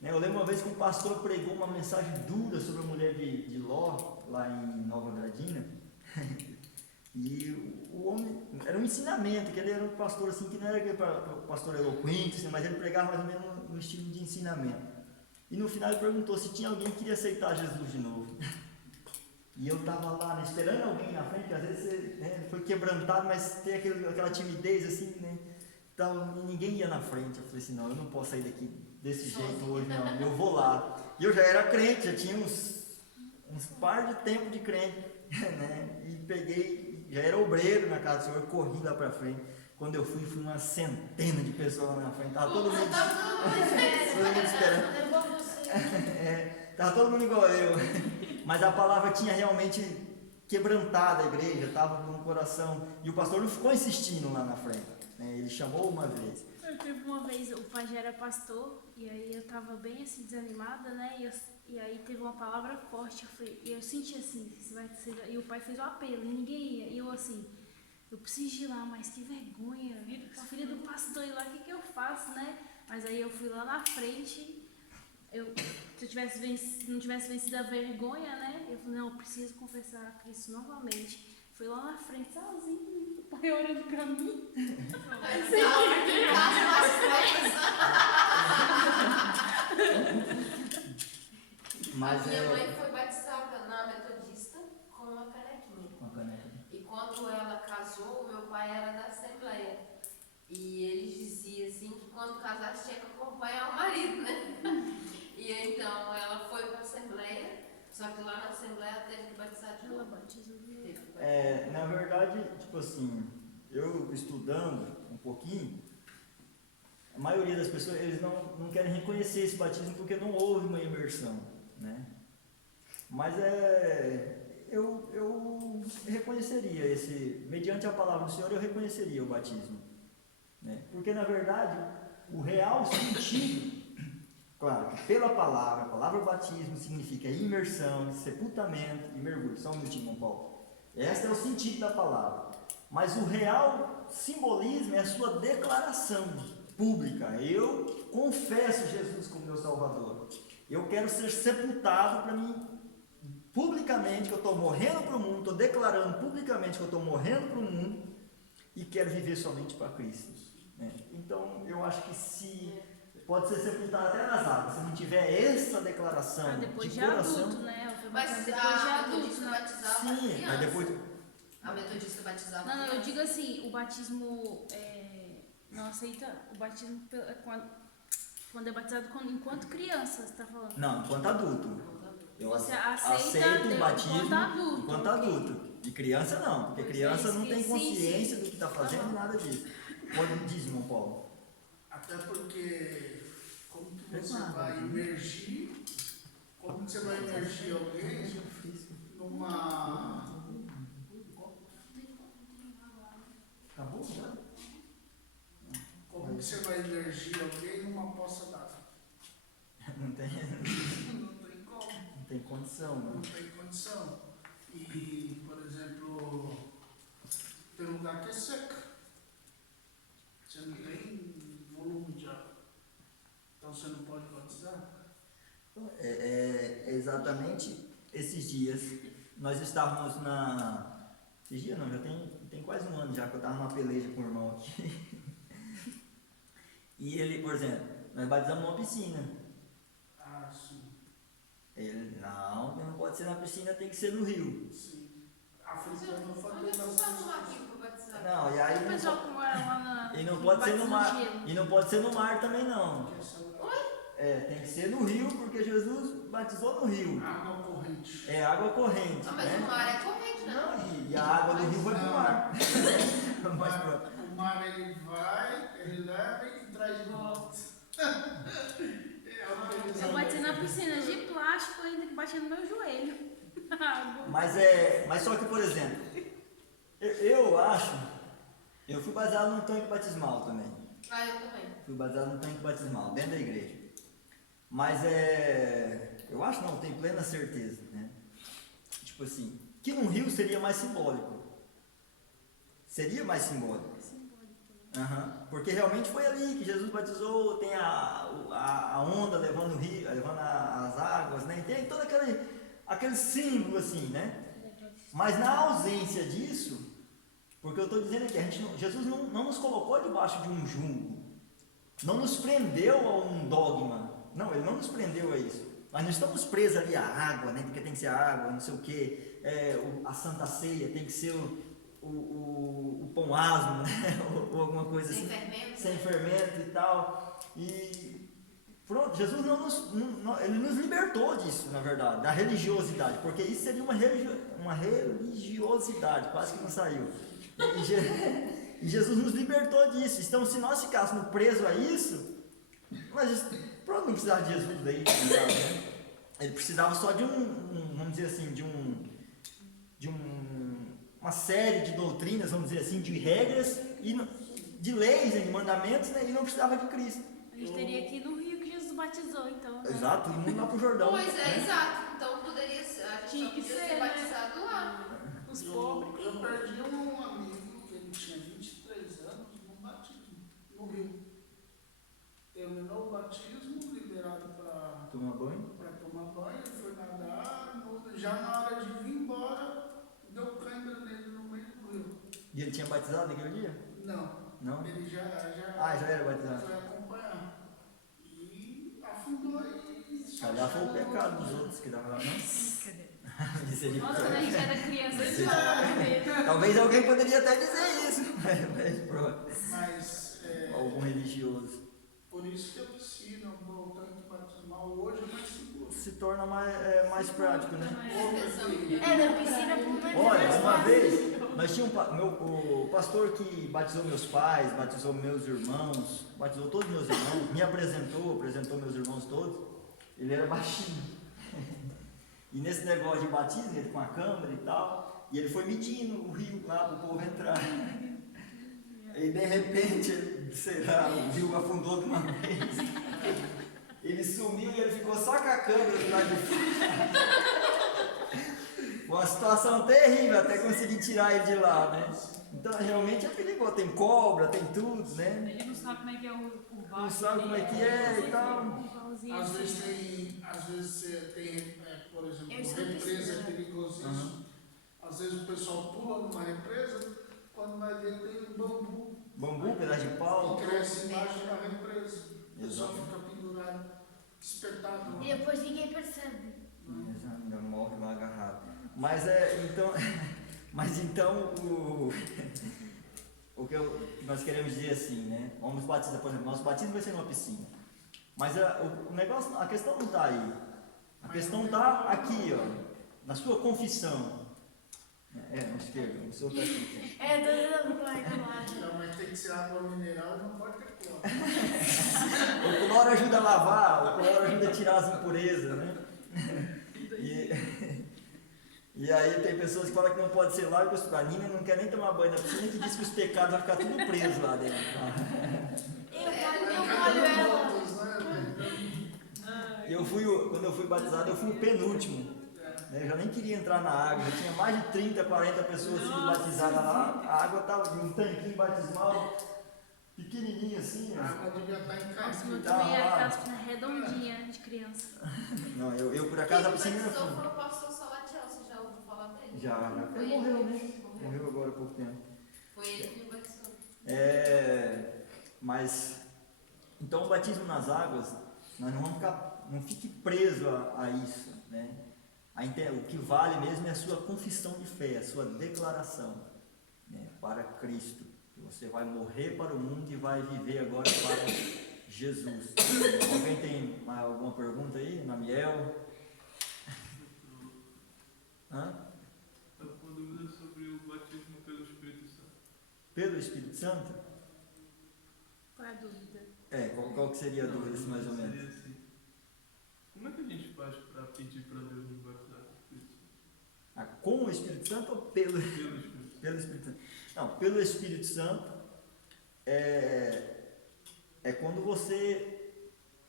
Né? Eu lembro uma vez que um pastor pregou uma mensagem dura sobre a mulher de Ló, lá em Nova Andradina, e o homem, era um ensinamento, que ele era um pastor assim, que não era pastor eloquente, assim, mas ele pregava mais ou menos no estilo de ensinamento. E no final ele perguntou se tinha alguém que queria aceitar Jesus de novo. E eu estava lá, né, esperando alguém na frente, que às vezes você foi quebrantado, mas tem aquela timidez assim, né? Então, e ninguém ia na frente. Eu falei assim, não, eu não posso sair daqui desse jeito hoje, não, eu vou lá. E eu já era crente, já tinha uns par de tempo de crente, né? E peguei, já era obreiro na casa do Senhor, corri lá para frente. Quando eu fui uma centena de pessoas lá na frente, tava todo mundo, todo mundo esperando. Levou você. Tava todo mundo igual eu. Mas a palavra tinha realmente quebrantado a igreja, estava no coração. E o pastor não ficou insistindo lá na frente, né? Ele chamou uma vez. Eu teve uma vez, o pai já era pastor, e aí eu tava bem assim, desanimada, né? E aí teve uma palavra forte, e eu senti assim, se vai ser, e o pai fez o apelo, e ninguém ia. E eu assim, eu preciso ir lá, mas que vergonha, a filha do pastor ir lá, o que eu faço, né? Mas aí eu fui lá na frente, se eu não tivesse vencido a vergonha, né? Eu falei, não, eu preciso confessar a Cristo novamente. Fui lá na frente, sozinho, o pai orando pra mim. Mas a minha mãe foi batizada na Metodista com uma canequinha. Uma caneca. E quando ela casou, meu pai era da Assembleia. E ele dizia assim que quando casasse tinha que acompanhar o marido, né? E então ela foi para a Assembleia, só que lá na Assembleia ela teve que batizar de Ela novo. batizou. Na verdade, tipo assim, eu estudando um pouquinho, a maioria das pessoas, eles não querem reconhecer esse batismo porque não houve uma imersão, né? Mas eu reconheceria mediante a palavra do Senhor, eu reconheceria o batismo, né? Porque na verdade, o real sentido, claro, que pela palavra, a palavra batismo significa imersão, sepultamento e mergulho. Só um minutinho, irmão Paulo. Este é o sentido da palavra. Mas o real simbolismo é a sua declaração pública. Eu confesso Jesus como meu Salvador. Eu quero ser sepultado para mim, publicamente, que eu estou morrendo para o mundo, estou declarando publicamente que eu estou morrendo para o mundo e quero viver somente para Cristo, né? Então, eu acho que se pode ser sepultado até nas águas, se não tiver essa declaração Depois de de coração. adulto, né? Mas Depois de a adulto, Metodista né? batizava Sim, criança. mas depois. A Metodista batizava Não, eu criança. digo assim, o batismo não aceita o batismo quando é batizado enquanto criança, você tá falando? Não, enquanto adulto. Eu Você aceito o batismo enquanto adulto. enquanto adulto. E criança não, porque Pois criança é, não tem sim, consciência sim. do que está fazendo, nada disso. Pode dizer, irmão Paulo. Até porque, como que você Claro. vai imergir, como que você vai imergir alguém numa... Acabou já? Como que você vai imergir alguém numa poça d'água? Não tem, Não tem como. não tem condição, Não né? tem condição. E, por exemplo, tem lugar que é seco. Você não tem volume de água. Então você não pode batizar. É exatamente esses dias. Nós estávamos esses dias não, já tem quase um ano já que eu estava numa peleja com o irmão aqui. E ele, por exemplo, nós batizamos numa piscina. Ah, sim. Ele, não pode ser na piscina, tem que ser no rio. Sim. Africano foi Onde é que você bastante. estava aqui para batizar? Não, e aí O pessoal como era lá na... e não pode ser no mar. gelo. E não pode ser no mar também não. Tem que ser no rio, porque Jesus batizou no rio. Água corrente. É água corrente, Ah, mas né? o mar é corrente, né? Não, e a água do rio vai pro mar. Mas pronto. O mar ele vai, ele leva e traz de volta. Eu bati na piscina de plástico ainda que batia no meu joelho. Água. Mas só que, por exemplo, eu acho, eu fui batizado num tanque batismal também. Ah, eu também. Fui batizado num tanque batismal, dentro da igreja. Mas eu acho não, tenho plena certeza, né? Tipo assim, que num rio seria mais simbólico. Seria mais simbólico. Uhum. Porque realmente foi ali que Jesus batizou, tem a onda levando o rio, levando as águas, né? E tem todo aquele símbolo assim, né? Mas na ausência disso, porque eu estou dizendo aqui, Jesus não nos colocou debaixo de um jungo, não nos prendeu a um dogma, não, ele não nos prendeu a isso. Nós não estamos presos ali à água, né? Porque tem que ser água, não sei o que, a Santa Ceia tem que ser o pão asmo, né? ou alguma coisa Sem assim. fermento. Sem fermento e tal. E Pronto, Jesus ele nos libertou disso, na verdade, da religiosidade, porque isso seria uma religiosidade, quase que não saiu. E Jesus nos libertou disso. Então, se nós ficássemos presos a isso, pronto, não precisava de Jesus daí, né? Ele precisava só de vamos dizer assim, uma série de doutrinas, vamos dizer assim, de regras, e de leis, de mandamentos, né? E não precisava de Cristo. A gente teria que ir no rio que Jesus batizou, então. Né? Exato, todo mundo lá pro Jordão. Pois é, né? exato. Então poderia ser, a gente Tinha só que podia ser, ser né? batizado lá. Os pobres. Eu perdi um amigo que ele tinha 23 anos no batismo, no Rio. Terminou o batismo, liberado para Tomar banho. tomar banho, ele foi nadar, já na hora de vir embora, deu cãibra nele no meio do rio. E ele tinha batizado naquele dia? Não? Ele já era batizado. foi acompanhar. E afundou e só Calhar foi o chegou pecado no- dos outros que dava lá, não? Nossa, Misericórdia. quando a gente era criança, a gente falava medo. Talvez alguém poderia até dizer isso. Mas pronto. Mas Algum religioso. por isso que eu ensino o tanque batismal hoje é mais seguro. Se torna mais prático, né? Na piscina, pelo menos. é Olha, mais uma fácil. vez, nós tínhamos o pastor que batizou meus pais, batizou meus irmãos, batizou todos meus irmãos, me apresentou meus irmãos todos. Ele era baixinho. E nesse negócio de batismo, ele com a câmera e tal, e ele foi medindo o rio lá para o povo entrar. E de repente, sei lá, o rio afundou de uma vez. Ele sumiu e ele ficou só com a câmera do lado de fora. Uma situação terrível até conseguir tirar ele de lá, né? Então realmente é perigoso, tem cobra, tem tudo, né? Ele não sabe como é que é o barco. Não sabe como é que é e tal. Às vezes tem, por exemplo, Eu uma sempre represa é preciso. perigosíssimo. Às vezes o pessoal pula numa represa, quando vai ver tem um bambu Bambu, pedaço de pau. que cresce embaixo da represa. O pessoal Exato. fica pendurado, espetado. E depois ninguém percebe. Ainda morre lá agarrado. Mas então o que nós queremos dizer assim, né? Vamos batizar, por exemplo, nosso batismo vai ser numa piscina. Mas o negócio, a questão não está aí. A questão está aqui, ó, na sua confissão. Na esquerda, o seu está aqui. Tô dando pra reclamar. Não, mas tem que ser água mineral, não pode ter cloro. O cloro ajuda a lavar, o cloro ajuda a tirar as impurezas, né? E aí tem pessoas que falam que não pode ser lá, e a Nina não quer nem tomar banho na piscina, que diz que os pecados vão ficar tudo preso lá dentro. Eu molho ela. Quando eu fui batizado, eu fui o penúltimo. Né? Eu já nem queria entrar na água, já tinha mais de 30, 40 pessoas sendo batizadas lá, a água estava em um tanquinho batismal, pequenininho assim. A água devia estar Nossa, encarnada. meu Tá também era lá. aquela piscina redondinha de criança. Não, eu por acaso a Quem piscina batizou era foi o pastor Salatiel, você já ouviu falar dele? Já. Foi Ele morreu, né? Morreu. Morreu agora há pouco tempo. Foi ele que me batizou. Mas, então o batismo nas águas, nós não vamos ficar, não fique preso a isso, né? O que vale mesmo é a sua confissão de fé, a sua declaração, né, para Cristo. Que você vai morrer para o mundo e vai viver agora para Jesus. Alguém tem mais alguma pergunta aí? Namiel? Hã? Estou com dúvida sobre o batismo pelo Espírito Santo. Pelo Espírito Santo? Qual é a dúvida? Qual que seria a dúvida, assim, mais ou menos? Seria assim, como é que a gente faz para pedir para Deus nos batizar com o Espírito Santo? Com o Espírito Santo ou Pelo Espírito Santo. pelo Espírito Santo? Não, pelo Espírito Santo é quando você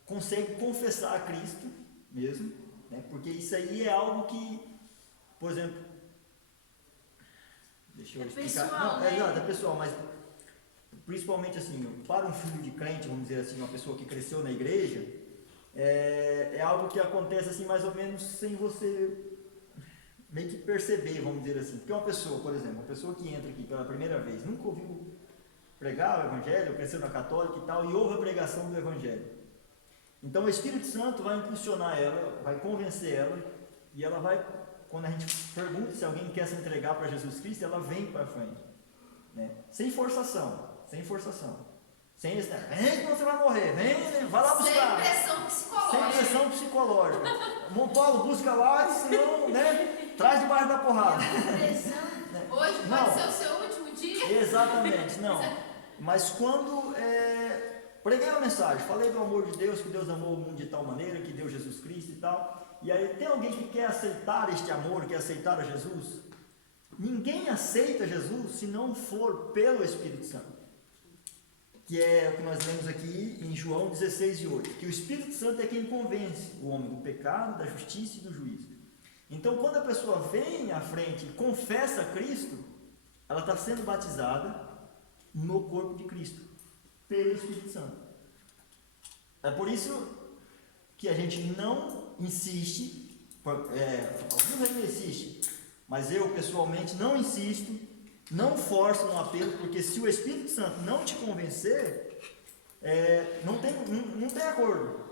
consegue confessar a Cristo mesmo, né? Porque isso aí é algo que, por exemplo, deixa eu explicar. Pessoal, Não, né? exato, é pessoal, mas principalmente assim, para um filho de crente, vamos dizer assim, uma pessoa que cresceu na igreja, é algo que acontece assim mais ou menos sem você meio que perceber, vamos dizer assim. Porque uma pessoa, por exemplo, uma pessoa que entra aqui pela primeira vez, nunca ouviu pregar o Evangelho, cresceu na católica e tal, e ouve a pregação do Evangelho. Então o Espírito Santo vai impulsionar ela, vai convencer ela, e ela vai, quando a gente pergunta se alguém quer se entregar para Jesus Cristo, ela vem para frente, né? Sem forçação. Sem esse, vem, senão você vai morrer, vem, vai lá buscar. Sem pressão sua lógica. Irmão Paulo, busca lá, senão, né? Traz debaixo da porrada. Hoje Não. pode ser o seu último dia. Exatamente, não. Mas quando preguei uma mensagem, falei do amor de Deus, que Deus amou o mundo de tal maneira, que deu Jesus Cristo e tal. E aí tem alguém que quer aceitar este amor, quer aceitar a Jesus? Ninguém aceita Jesus se não for pelo Espírito Santo. Que é o que nós lemos aqui em João 16:8. Que o Espírito Santo é quem convence o homem do pecado, da justiça e do juízo. Então quando a pessoa vem à frente e confessa Cristo, ela está sendo batizada no corpo de Cristo, pelo Espírito Santo. É por isso que a gente não insiste, alguns ainda insistem, mas eu pessoalmente não insisto, não forço no apelo, porque se o Espírito Santo não te convencer, não tem acordo.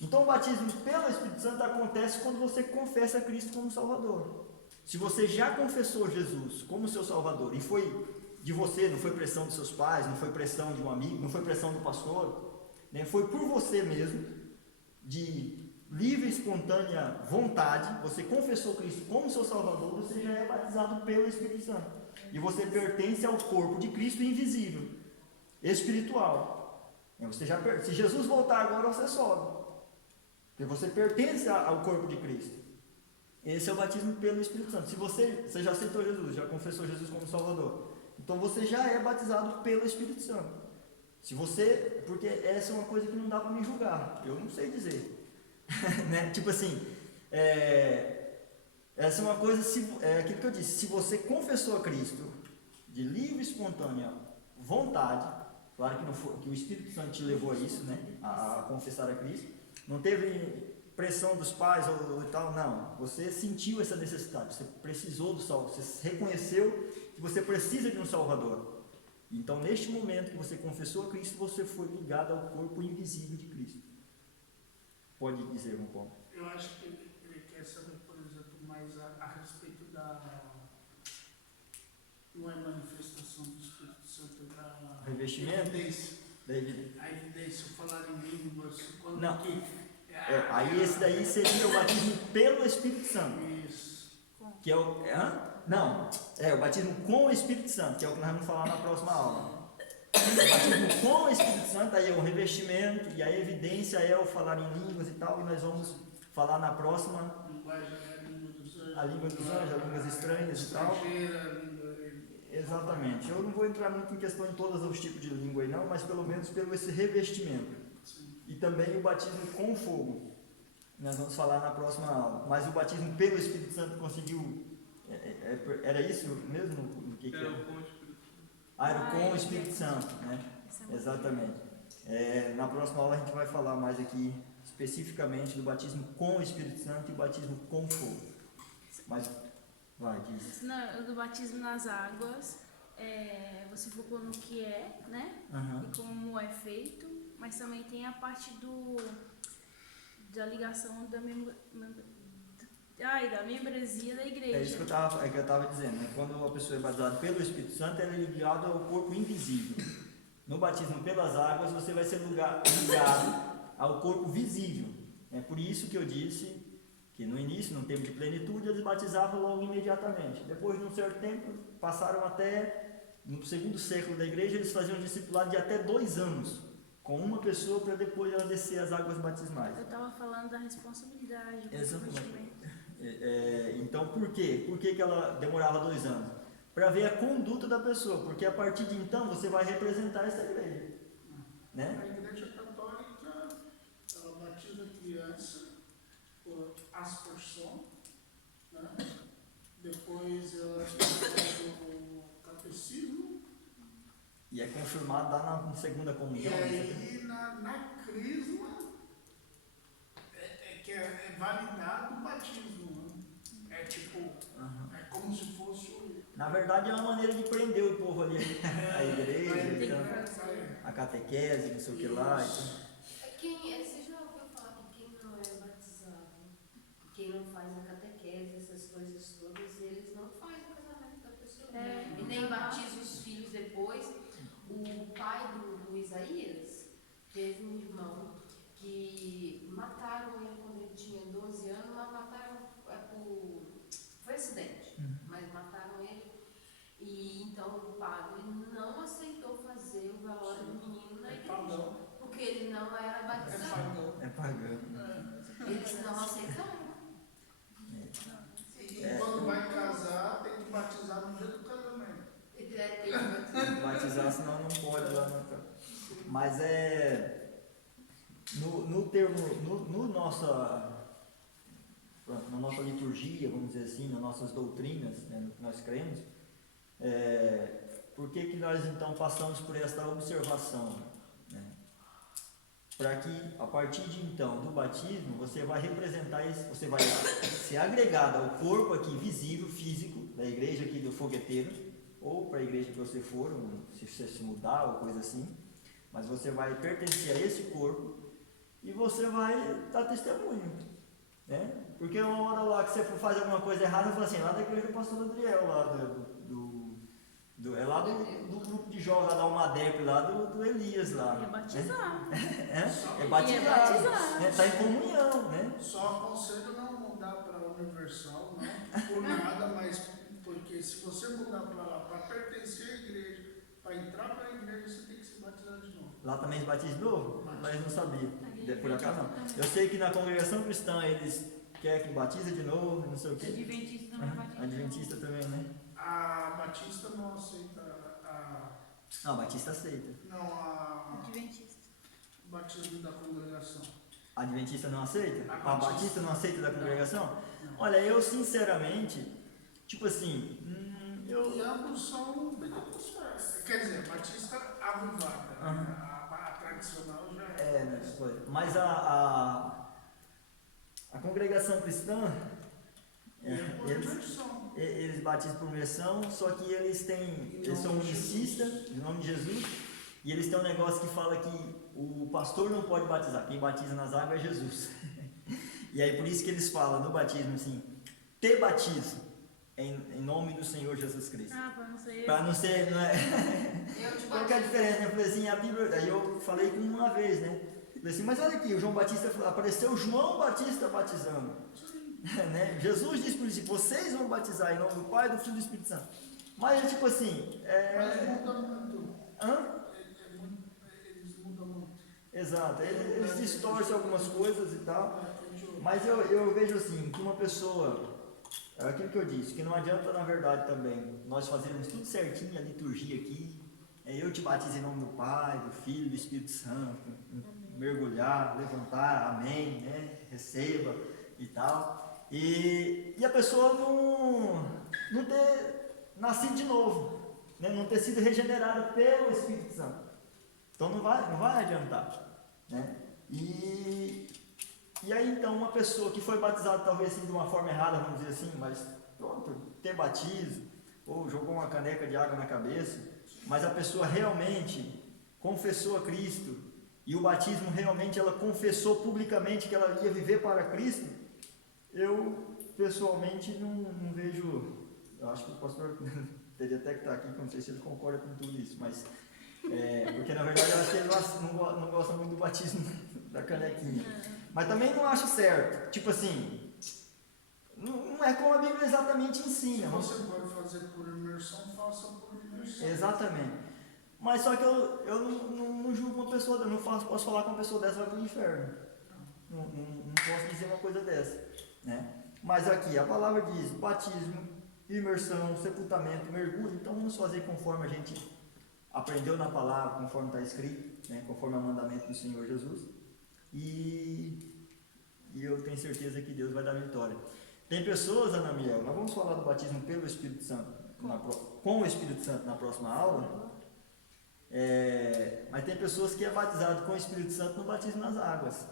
Então o batismo pelo Espírito Santo acontece quando você confessa Cristo como Salvador. Se você já confessou Jesus como seu Salvador, e foi de você, não foi pressão dos seus pais, não foi pressão de um amigo, não foi pressão do pastor, né? Foi por você mesmo, de livre e espontânea vontade, você confessou Cristo como seu Salvador, você já é batizado pelo Espírito Santo. E você pertence ao corpo de Cristo invisível, espiritual. Se Jesus voltar agora, você sobe. Porque você pertence ao corpo de Cristo. Esse é o batismo pelo Espírito Santo. Se você já aceitou Jesus, já confessou Jesus como Salvador, então você já é batizado pelo Espírito Santo. Porque essa é uma coisa que não dá para me julgar, eu não sei dizer. Né? Tipo assim, essa é uma coisa, aquilo que eu disse, se você confessou a Cristo de livre e espontânea vontade, claro que não foi, que o Espírito Santo te levou a isso, né? A confessar a Cristo, não teve pressão dos pais ou tal, não, você sentiu essa necessidade, você precisou do Salvador, você reconheceu que você precisa de um Salvador. Então, neste momento que você confessou a Cristo, você foi ligado ao corpo invisível de Cristo. Pode dizer, irmão Paulo. Eu acho que ele quer saber, por exemplo, mais a respeito da... Não é manifestação do Espírito Santo, da... Revestimento? Evidência. Daí, A evidência, falar em línguas, quando não. que... Aí esse daí seria o batismo pelo Espírito Santo. Isso. Que é o... Não, o batismo com o Espírito Santo, que é o que nós vamos falar na próxima aula. O batismo com o Espírito Santo, aí é o revestimento, e a evidência é o falar em línguas e tal, e nós vamos falar na próxima... Linguagem é a língua dos anjos. A língua dos anjos, as línguas estranhas e tal. Exatamente. Eu não vou entrar muito em questão de todos os tipos de língua aí não, mas pelo menos pelo esse revestimento. Sim. E também o batismo com fogo. Nós vamos falar na próxima aula. Mas o batismo pelo Espírito Santo conseguiu... Era isso mesmo? O que Era é? o com o Espírito Santo. Era com o Espírito Santo, né? Exatamente. Na próxima aula a gente vai falar mais aqui especificamente do batismo com o Espírito Santo e o batismo com fogo. Mas, vai, diz. Do batismo nas águas, você focou no que é, né? Uhum. E como é feito, mas também tem a parte da ligação da membresia da igreja. É isso que eu estava dizendo, né? Quando uma pessoa é batizada pelo Espírito Santo, ela é ligada ao corpo invisível. No batismo pelas águas, você vai ser ligado ao corpo visível. É por isso que eu disse que no início, no tempo de plenitude, eles batizavam logo imediatamente. Depois de um certo tempo, passaram até, no segundo século da igreja, eles faziam um discipulado de até 2 anos, com uma pessoa para depois ela descer as águas batismais. Eu estava falando da responsabilidade. Exatamente. Então, por quê? Por que ela demorava 2 anos? Para ver a conduta da pessoa, porque a partir de então você vai representar essa igreja. Né? A igreja católica, ela batiza a criança por aspersão, né? Depois ela faz o catecismo. E é confirmado lá na segunda comunhão. E aí na crisma que é validado o batismo. Né? É tipo, é como se fosse o... Na verdade é uma maneira de prender o povo ali, a igreja, então, a catequese, não sei o que lá. Você já ouviu falar que quem não é batizado, quem não faz a catequese, essas coisas todas, eles não fazem o casamento da pessoa. E nem batizam os filhos depois. O pai do Isaías teve um irmão que mataram ele quando ele pagando. Eles não aceitam. E quando vai casar, tem que batizar no dia do casamento. Tem que batizar, senão não pode lá na casa. Mas no termo, na nossa liturgia, vamos dizer assim, nas nossas doutrinas, né, no que nós cremos, por que nós então passamos por esta observação? Né? Para que a partir de então do batismo você vai representar isso, você vai ser agregado ao corpo aqui visível, físico, da igreja aqui do fogueteiro, ou para a igreja que você for, se você se mudar ou coisa assim, mas você vai pertencer a esse corpo e você vai dar testemunho, né? Porque uma hora lá que você faz alguma coisa errada, você fala assim, lá da igreja do pastor Adriel, lá é lá do grupo de jovens, lá da Almadep, lá do Elias lá. Ia batizar. É batizar. Está em comunhão, né? Só aconselho não mudar para Universal, não por nada, mas porque se você mudar para lá, para pertencer à igreja, para entrar para a igreja, você tem que se batizar de novo. Lá também se batiza de novo? Mas não sabia. Por acaso não. Eu sei que na congregação cristã eles querem que batiza de novo, não sei o quê. Adventista também batiza. Adventista também, né? A Batista não aceita Ah, Batista aceita. Adventista. o batismo da congregação. A Adventista não aceita? A A Batista não aceita da congregação? Não. Olha, eu sinceramente, tipo assim, E ambos são pentecostais. Quer dizer, Batista avivada, né? A tradicional já é. né, foi. Mas a congregação cristã, eles batizam por imersão, só que eles são unicistas, em nome de Jesus, e eles têm um negócio que fala que o pastor não pode batizar, quem batiza nas águas é Jesus. E aí por isso que eles falam no batismo assim, te batizo em nome do Senhor Jesus Cristo. Para não ser, não é? Qual que é a diferença? Eu falei assim, a Bíblia, aí eu falei com uma vez, né? Falei assim, mas olha aqui, o João Batista, apareceu João Batista batizando. Né? Jesus disse por isso, vocês vão batizar em nome do Pai, do Filho e do Espírito Santo. Mas é tipo assim, Mas muda muito. Eles mudam muito. Exato, eles distorcem algumas coisas e tal. Mas eu vejo assim, que uma pessoa, é aquilo que eu disse, que não adianta na verdade também nós fazermos tudo certinho, a liturgia aqui, eu te batizo em nome do Pai, do Filho, do Espírito Santo, mergulhar, levantar, amém, né? Receba e tal. E a pessoa não ter nascido de novo, né? Não ter sido regenerada pelo Espírito Santo. Então não vai adiantar, né? E aí então uma pessoa que foi batizada talvez assim, de uma forma errada, vamos dizer assim, mas pronto, ter batismo, ou jogou uma caneca de água na cabeça, mas a pessoa realmente confessou a Cristo, e o batismo realmente ela confessou publicamente que ela ia viver para Cristo, eu pessoalmente não vejo, eu acho que o pastor teria até que estar aqui, não sei se ele concorda com tudo isso, mas porque na verdade eu acho que ele não gosta muito do batismo da canequinha, mas também não acho certo, tipo assim, não é como a Bíblia exatamente ensina. Se você pode fazer por imersão, faça por imersão. Exatamente. Mas só que eu não julgo uma pessoa, eu não posso falar com uma pessoa dessa vai para o inferno. Não posso dizer uma coisa dessa, né? Mas aqui a palavra diz batismo, imersão, sepultamento, mergulho. Então vamos fazer conforme a gente aprendeu na palavra, conforme está escrito, né? Conforme o mandamento do Senhor Jesus. E eu tenho certeza que Deus vai dar vitória. Tem pessoas, Ana Miel, nós vamos falar do batismo pelo Espírito Santo, com o Espírito Santo na próxima aula. Mas tem pessoas que é batizado com o Espírito Santo no batismo nas águas.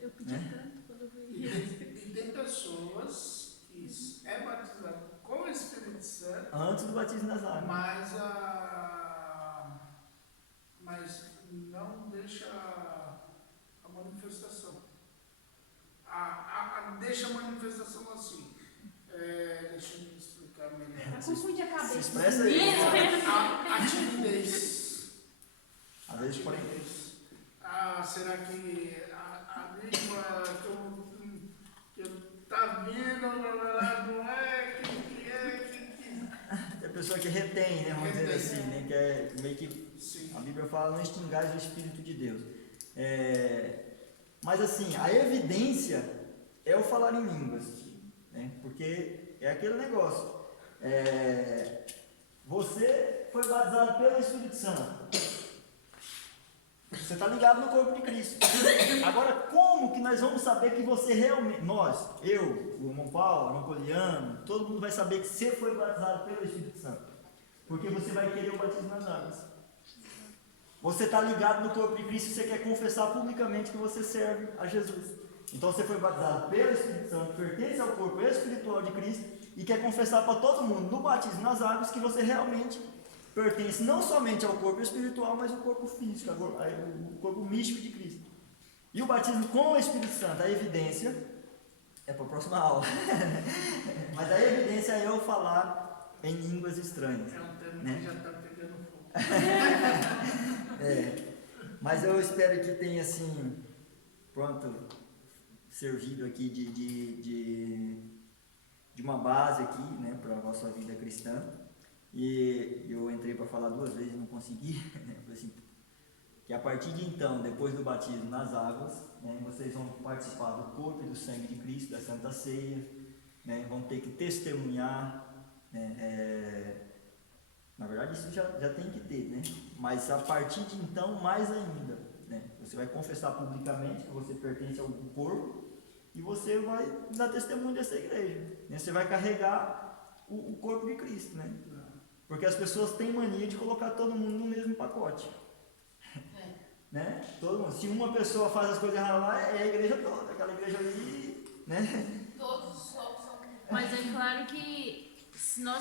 Eu pedi tanto quando eu vi. E tem pessoas que é batizado com o Espírito Santo Antes do batismo nas águas. Mas não deixa a manifestação. Deixa a manifestação assim. Deixa eu me explicar melhor. Confunde a cabeça. Se expressa aí. A timidez. Às vezes, porém. Será que a língua que eu tá vendo não é quem é? Tem pessoa que retém, né? Vamos dizer assim, né? Que é meio que Sim. a Bíblia fala, não extingais o Espírito de Deus. Mas assim, a evidência é o falar em línguas, né? Porque é aquele negócio. Você foi batizado pelo Espírito Santo. Você está ligado no corpo de Cristo. Agora, como que nós vamos saber que você realmente, nós, eu, o irmão Paulo, o irmão Poliano, todo mundo vai saber que você foi batizado pelo Espírito Santo? Porque você vai querer o batismo nas águas. Você está ligado no corpo de Cristo e você quer confessar publicamente que você serve a Jesus. Então você foi batizado pelo Espírito Santo, pertence ao corpo espiritual de Cristo e quer confessar para todo mundo no batismo nas águas que você realmente pertence não somente ao corpo espiritual, mas ao corpo físico, o corpo místico de Cristo. E o batismo com o Espírito Santo, a evidência, é para a próxima aula, mas a evidência é eu falar em línguas estranhas. É um tema né? que já está pegando fogo. Mas eu espero que tenha assim, pronto, servido aqui de uma base aqui, né, para a nossa vida cristã. E eu entrei para falar 2 vezes e não consegui, né? Falei assim, que a partir de então, depois do batismo nas águas, né, vocês vão participar do corpo e do sangue de Cristo, da Santa Ceia, né, vão ter que testemunhar, né, na verdade isso já tem que ter, né, mas a partir de então mais ainda, né, você vai confessar publicamente que você pertence ao corpo e você vai dar testemunho dessa igreja, né, você vai carregar o corpo de Cristo, né. Porque as pessoas têm mania de colocar todo mundo no mesmo pacote. Né? Todo mundo. Se uma pessoa faz as coisas erradas lá, é a igreja toda, aquela igreja ali, né? Todos os são. Mas é claro que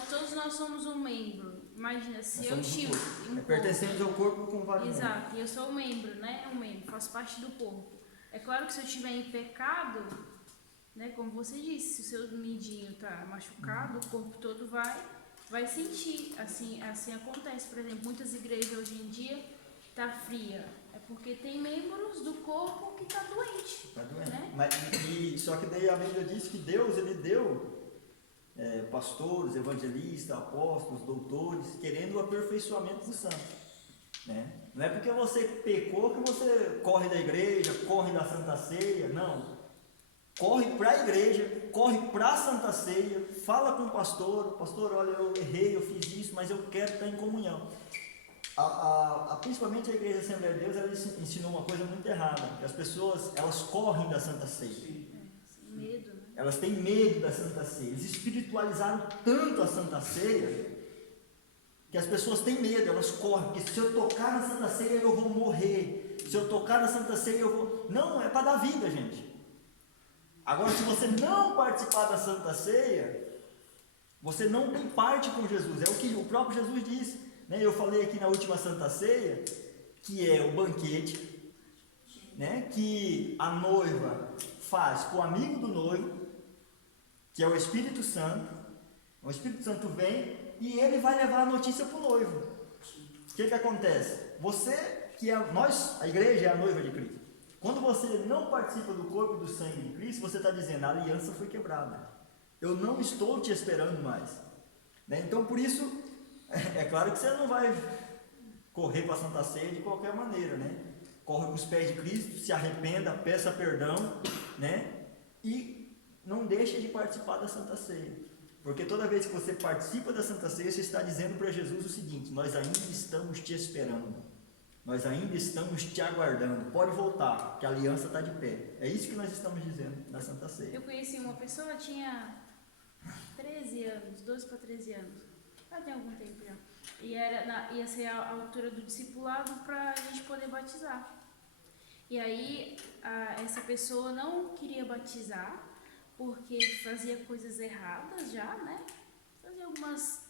todos nós somos um membro. Imagina, se eu estive em um corpo. Pertencemos ao corpo com vários membros. Exato, e eu sou um membro, né? Um membro, faço parte do corpo. É claro que se eu estiver em pecado, né? Como você disse, se o seu mindinho está machucado, o corpo todo vai sentir. Assim acontece. Por exemplo, muitas igrejas hoje em dia tá fria. É porque tem membros do corpo que tá doente. Tá doente. Né? Só que daí a Bíblia diz que Deus, ele deu pastores, evangelistas, apóstolos, doutores, querendo o aperfeiçoamento dos santos. Né? Não é porque você pecou que você corre da igreja, corre da Santa Ceia, não. Corre para a igreja, corre para a Santa Ceia, fala com o pastor, olha, eu errei, eu fiz isso, mas eu quero estar em comunhão. Principalmente a Igreja Assembleia de Deus, ela ensinou uma coisa muito errada, que as pessoas, elas correm da Santa Ceia. Sem medo, né? Elas têm medo da Santa Ceia, eles espiritualizaram tanto a Santa Ceia, que as pessoas têm medo, elas correm, porque se eu tocar na Santa Ceia eu vou morrer, se eu tocar na Santa Ceia eu vou... Não, é para dar vida, gente. Agora, se você não participar da Santa Ceia, você não tem parte com Jesus. É o que o próprio Jesus disse. Né? Eu falei aqui na última Santa Ceia, que é o banquete, né? Que a noiva faz com o amigo do noivo, que é o Espírito Santo. O Espírito Santo vem e ele vai levar a notícia para o noivo. O que acontece? Você, a igreja é a noiva de Cristo. Quando você não participa do corpo e do sangue de Cristo, você está dizendo, a aliança foi quebrada. Eu não estou te esperando mais. Né? Então, por isso, é claro que você não vai correr para a Santa Ceia de qualquer maneira. Né? Corre com os pés de Cristo, se arrependa, peça perdão, né? E não deixe de participar da Santa Ceia. Porque toda vez que você participa da Santa Ceia, você está dizendo para Jesus o seguinte, nós ainda estamos te esperando. Nós ainda estamos te aguardando. Pode voltar, que a aliança está de pé. É isso que nós estamos dizendo na Santa Ceia. Eu conheci uma pessoa, tinha 13 anos, 12 para 13 anos. Já tem algum tempo já. E ia ser a altura do discipulado para a gente poder batizar. E aí, essa pessoa não queria batizar, porque fazia coisas erradas já, né? Fazia algumas...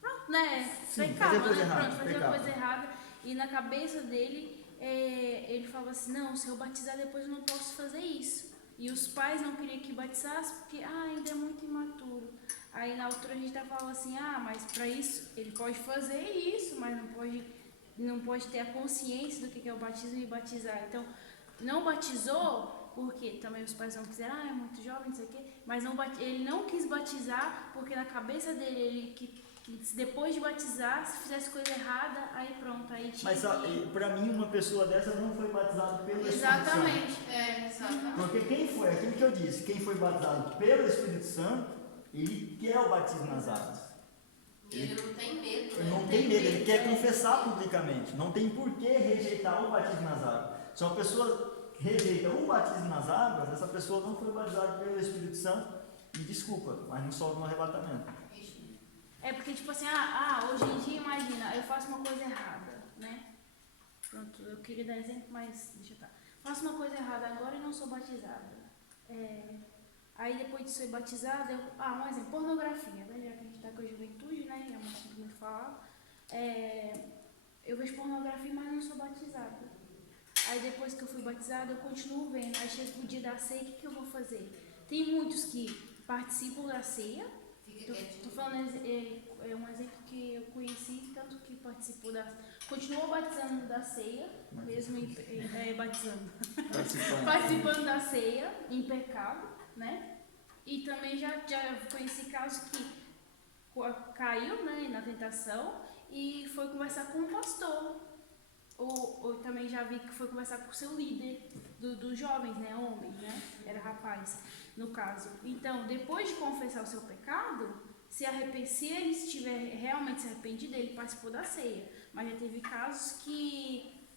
Pronto, né? Pecava, né? Fazia coisa errada. E na cabeça dele, ele falava assim, não, se eu batizar depois eu não posso fazer isso. E os pais não queriam que batizasse porque ainda é muito imaturo. Aí na altura a gente falava assim, mas para isso ele pode fazer isso, mas não pode ter a consciência do que é o batismo e batizar. Então, não batizou porque também os pais não quiseram, é muito jovem, não sei o quê, mas ele não quis batizar porque na cabeça dele que depois de batizar, se fizesse coisa errada, aí pronto, aí tinha. Mas para mim uma pessoa dessa não foi batizada pelo Espírito Santo. Exatamente. Porque quem foi, aquilo que eu disse, quem foi batizado pelo Espírito Santo, ele quer o batismo nas águas. E ele não tem medo, Ele né? não tem medo, ele quer confessar publicamente. Não tem por que rejeitar o batismo nas águas. Se uma pessoa rejeita o batismo nas águas, essa pessoa não foi batizada pelo Espírito Santo, me desculpa, mas não sobe no arrebatamento. É porque, tipo assim, hoje em dia, imagina, eu faço uma coisa errada, né? Pronto, eu queria dar exemplo, mas deixa eu estar. Faço uma coisa errada agora e não sou batizada. Aí depois de ser batizada, um exemplo, pornografia, né? Já que a gente está com a juventude, né? É um assunto muito falado. Eu vejo pornografia, mas não sou batizada. Aí depois que eu fui batizada, eu continuo vendo. Aí chega o dia da ceia, o que eu vou fazer? Tem muitos que participam da ceia. Estou falando um exemplo que eu conheci, tanto que participou continuou batizando da ceia, mesmo participando da ceia em pecado, né? E também já conheci casos que caiu, né, na tentação e foi conversar com o pastor. Ou também já vi que foi conversar com o seu líder dos jovens, né, homens, né? Era rapaz, no caso. Então, depois de confessar o seu pecado, se ele estiver realmente se arrependido, ele participou da ceia. Mas já teve casos que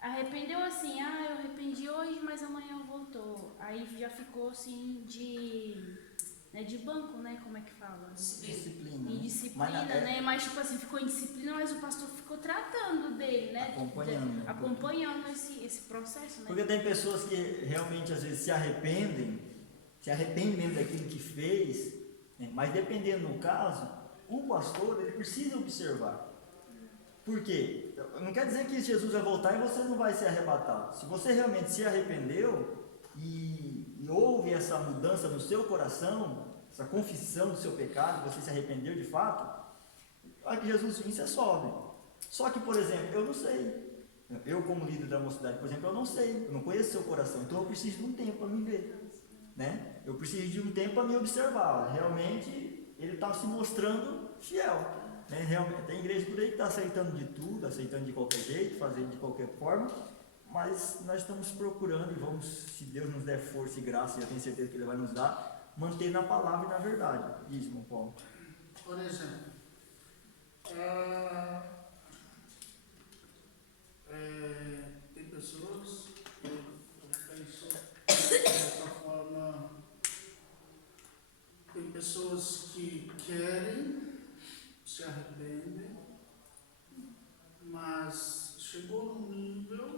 arrependeu assim, eu arrependi hoje, mas amanhã voltou. Aí já ficou assim de banco, né? Como é que fala? Disciplina. Em disciplina, né? Mas tipo assim, ficou em disciplina, mas o pastor ficou tratando dele, né? Acompanhando esse processo, né? Porque tem pessoas que realmente às vezes se arrependem mesmo daquilo que fez, né? Mas dependendo do caso, o pastor ele precisa observar. Por quê? Não quer dizer que Jesus vai voltar e você não vai ser arrebatado. Se você realmente se arrependeu e houve essa mudança no seu coração, essa confissão do seu pecado, você se arrependeu de fato, a que Jesus vir, você sobe. Só que, por exemplo, eu não sei. Eu, como líder da mocidade, por exemplo, eu não sei. Eu não conheço seu coração. Então, eu preciso de um tempo para me ver. Né? Eu preciso de um tempo para me observar. Realmente, ele está se mostrando fiel. Né? Realmente, tem igreja por aí que está aceitando de tudo, aceitando de qualquer jeito, fazendo de qualquer forma. Mas nós estamos procurando e vamos, se Deus nos der força e graça, e eu tenho certeza que Ele vai nos dar, manter na palavra e na verdade. Diz, irmão Paulo. Por exemplo, tem pessoas que eu penso dessa forma, tem pessoas que querem, se arrependem, mas chegou num nível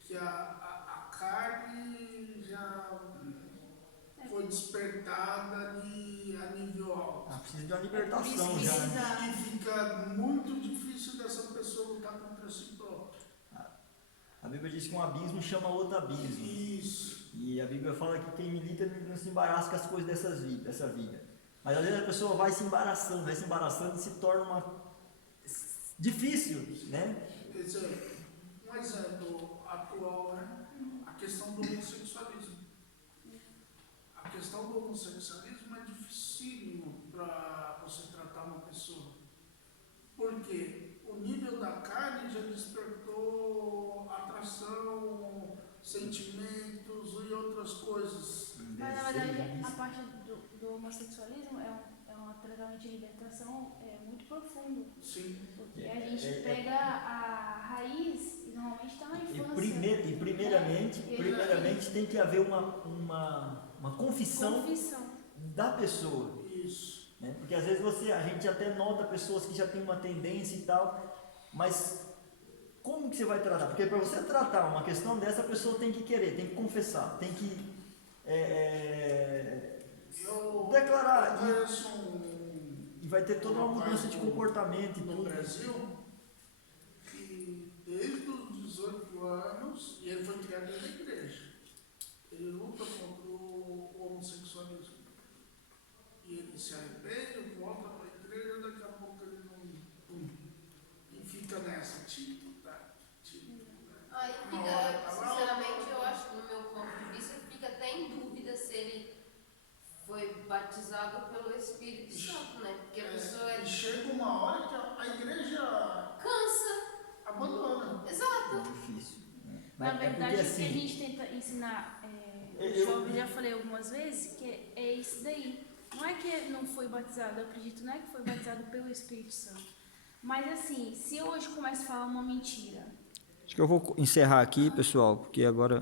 que a carne já foi despertada a nível alto. Precisa de uma libertação já. E fica muito difícil dessa pessoa lutar contra si própria. A Bíblia diz que um abismo chama outro abismo. Isso. E a Bíblia fala que quem milita não se embaraça com as coisas dessa vida. Mas às vezes a pessoa vai se embaraçando e se torna difícil, né? Um exemplo atual é a questão do homossexualismo. A questão do homossexualismo é dificílimo para você tratar uma pessoa. Porque o nível da carne já despertou atração, sentimentos e outras coisas. Mas na verdade a parte do homossexualismo é um tratamento de libertação muito profundo. Sim. Porque a gente pega a raiz e normalmente está na infância. Primeiramente tem que haver uma confissão da pessoa. Isso. Né? Porque às vezes a gente até nota pessoas que já têm uma tendência e tal, mas como que você vai tratar? Porque para você tratar uma questão dessa, a pessoa tem que querer, tem que confessar, tem que declarar. E vai ter toda uma mudança de comportamento e no tudo. Brasil, que desde os 18 anos, e ele foi criado na igreja, ele luta contra o homossexualismo. E ele se arrepende, volta para a igreja, daqui a pouco ele não. E fica nessa, Sinceramente, eu acho que no meu ponto de vista, fica até em dúvida se ele foi batizado pelo Espírito Santo, né? Porque a pessoa E chega uma hora que a igreja cansa, abandona. exato. É difícil. Na verdade, porque, assim, o que a gente tenta ensinar Eu- os jovens, já falei algumas vezes, que é isso daí. Não é que não foi batizado, eu acredito, não é que foi batizado pelo Espírito Santo. Mas assim, se eu hoje começo a falar uma mentira, Acho que eu vou encerrar aqui, pessoal, porque agora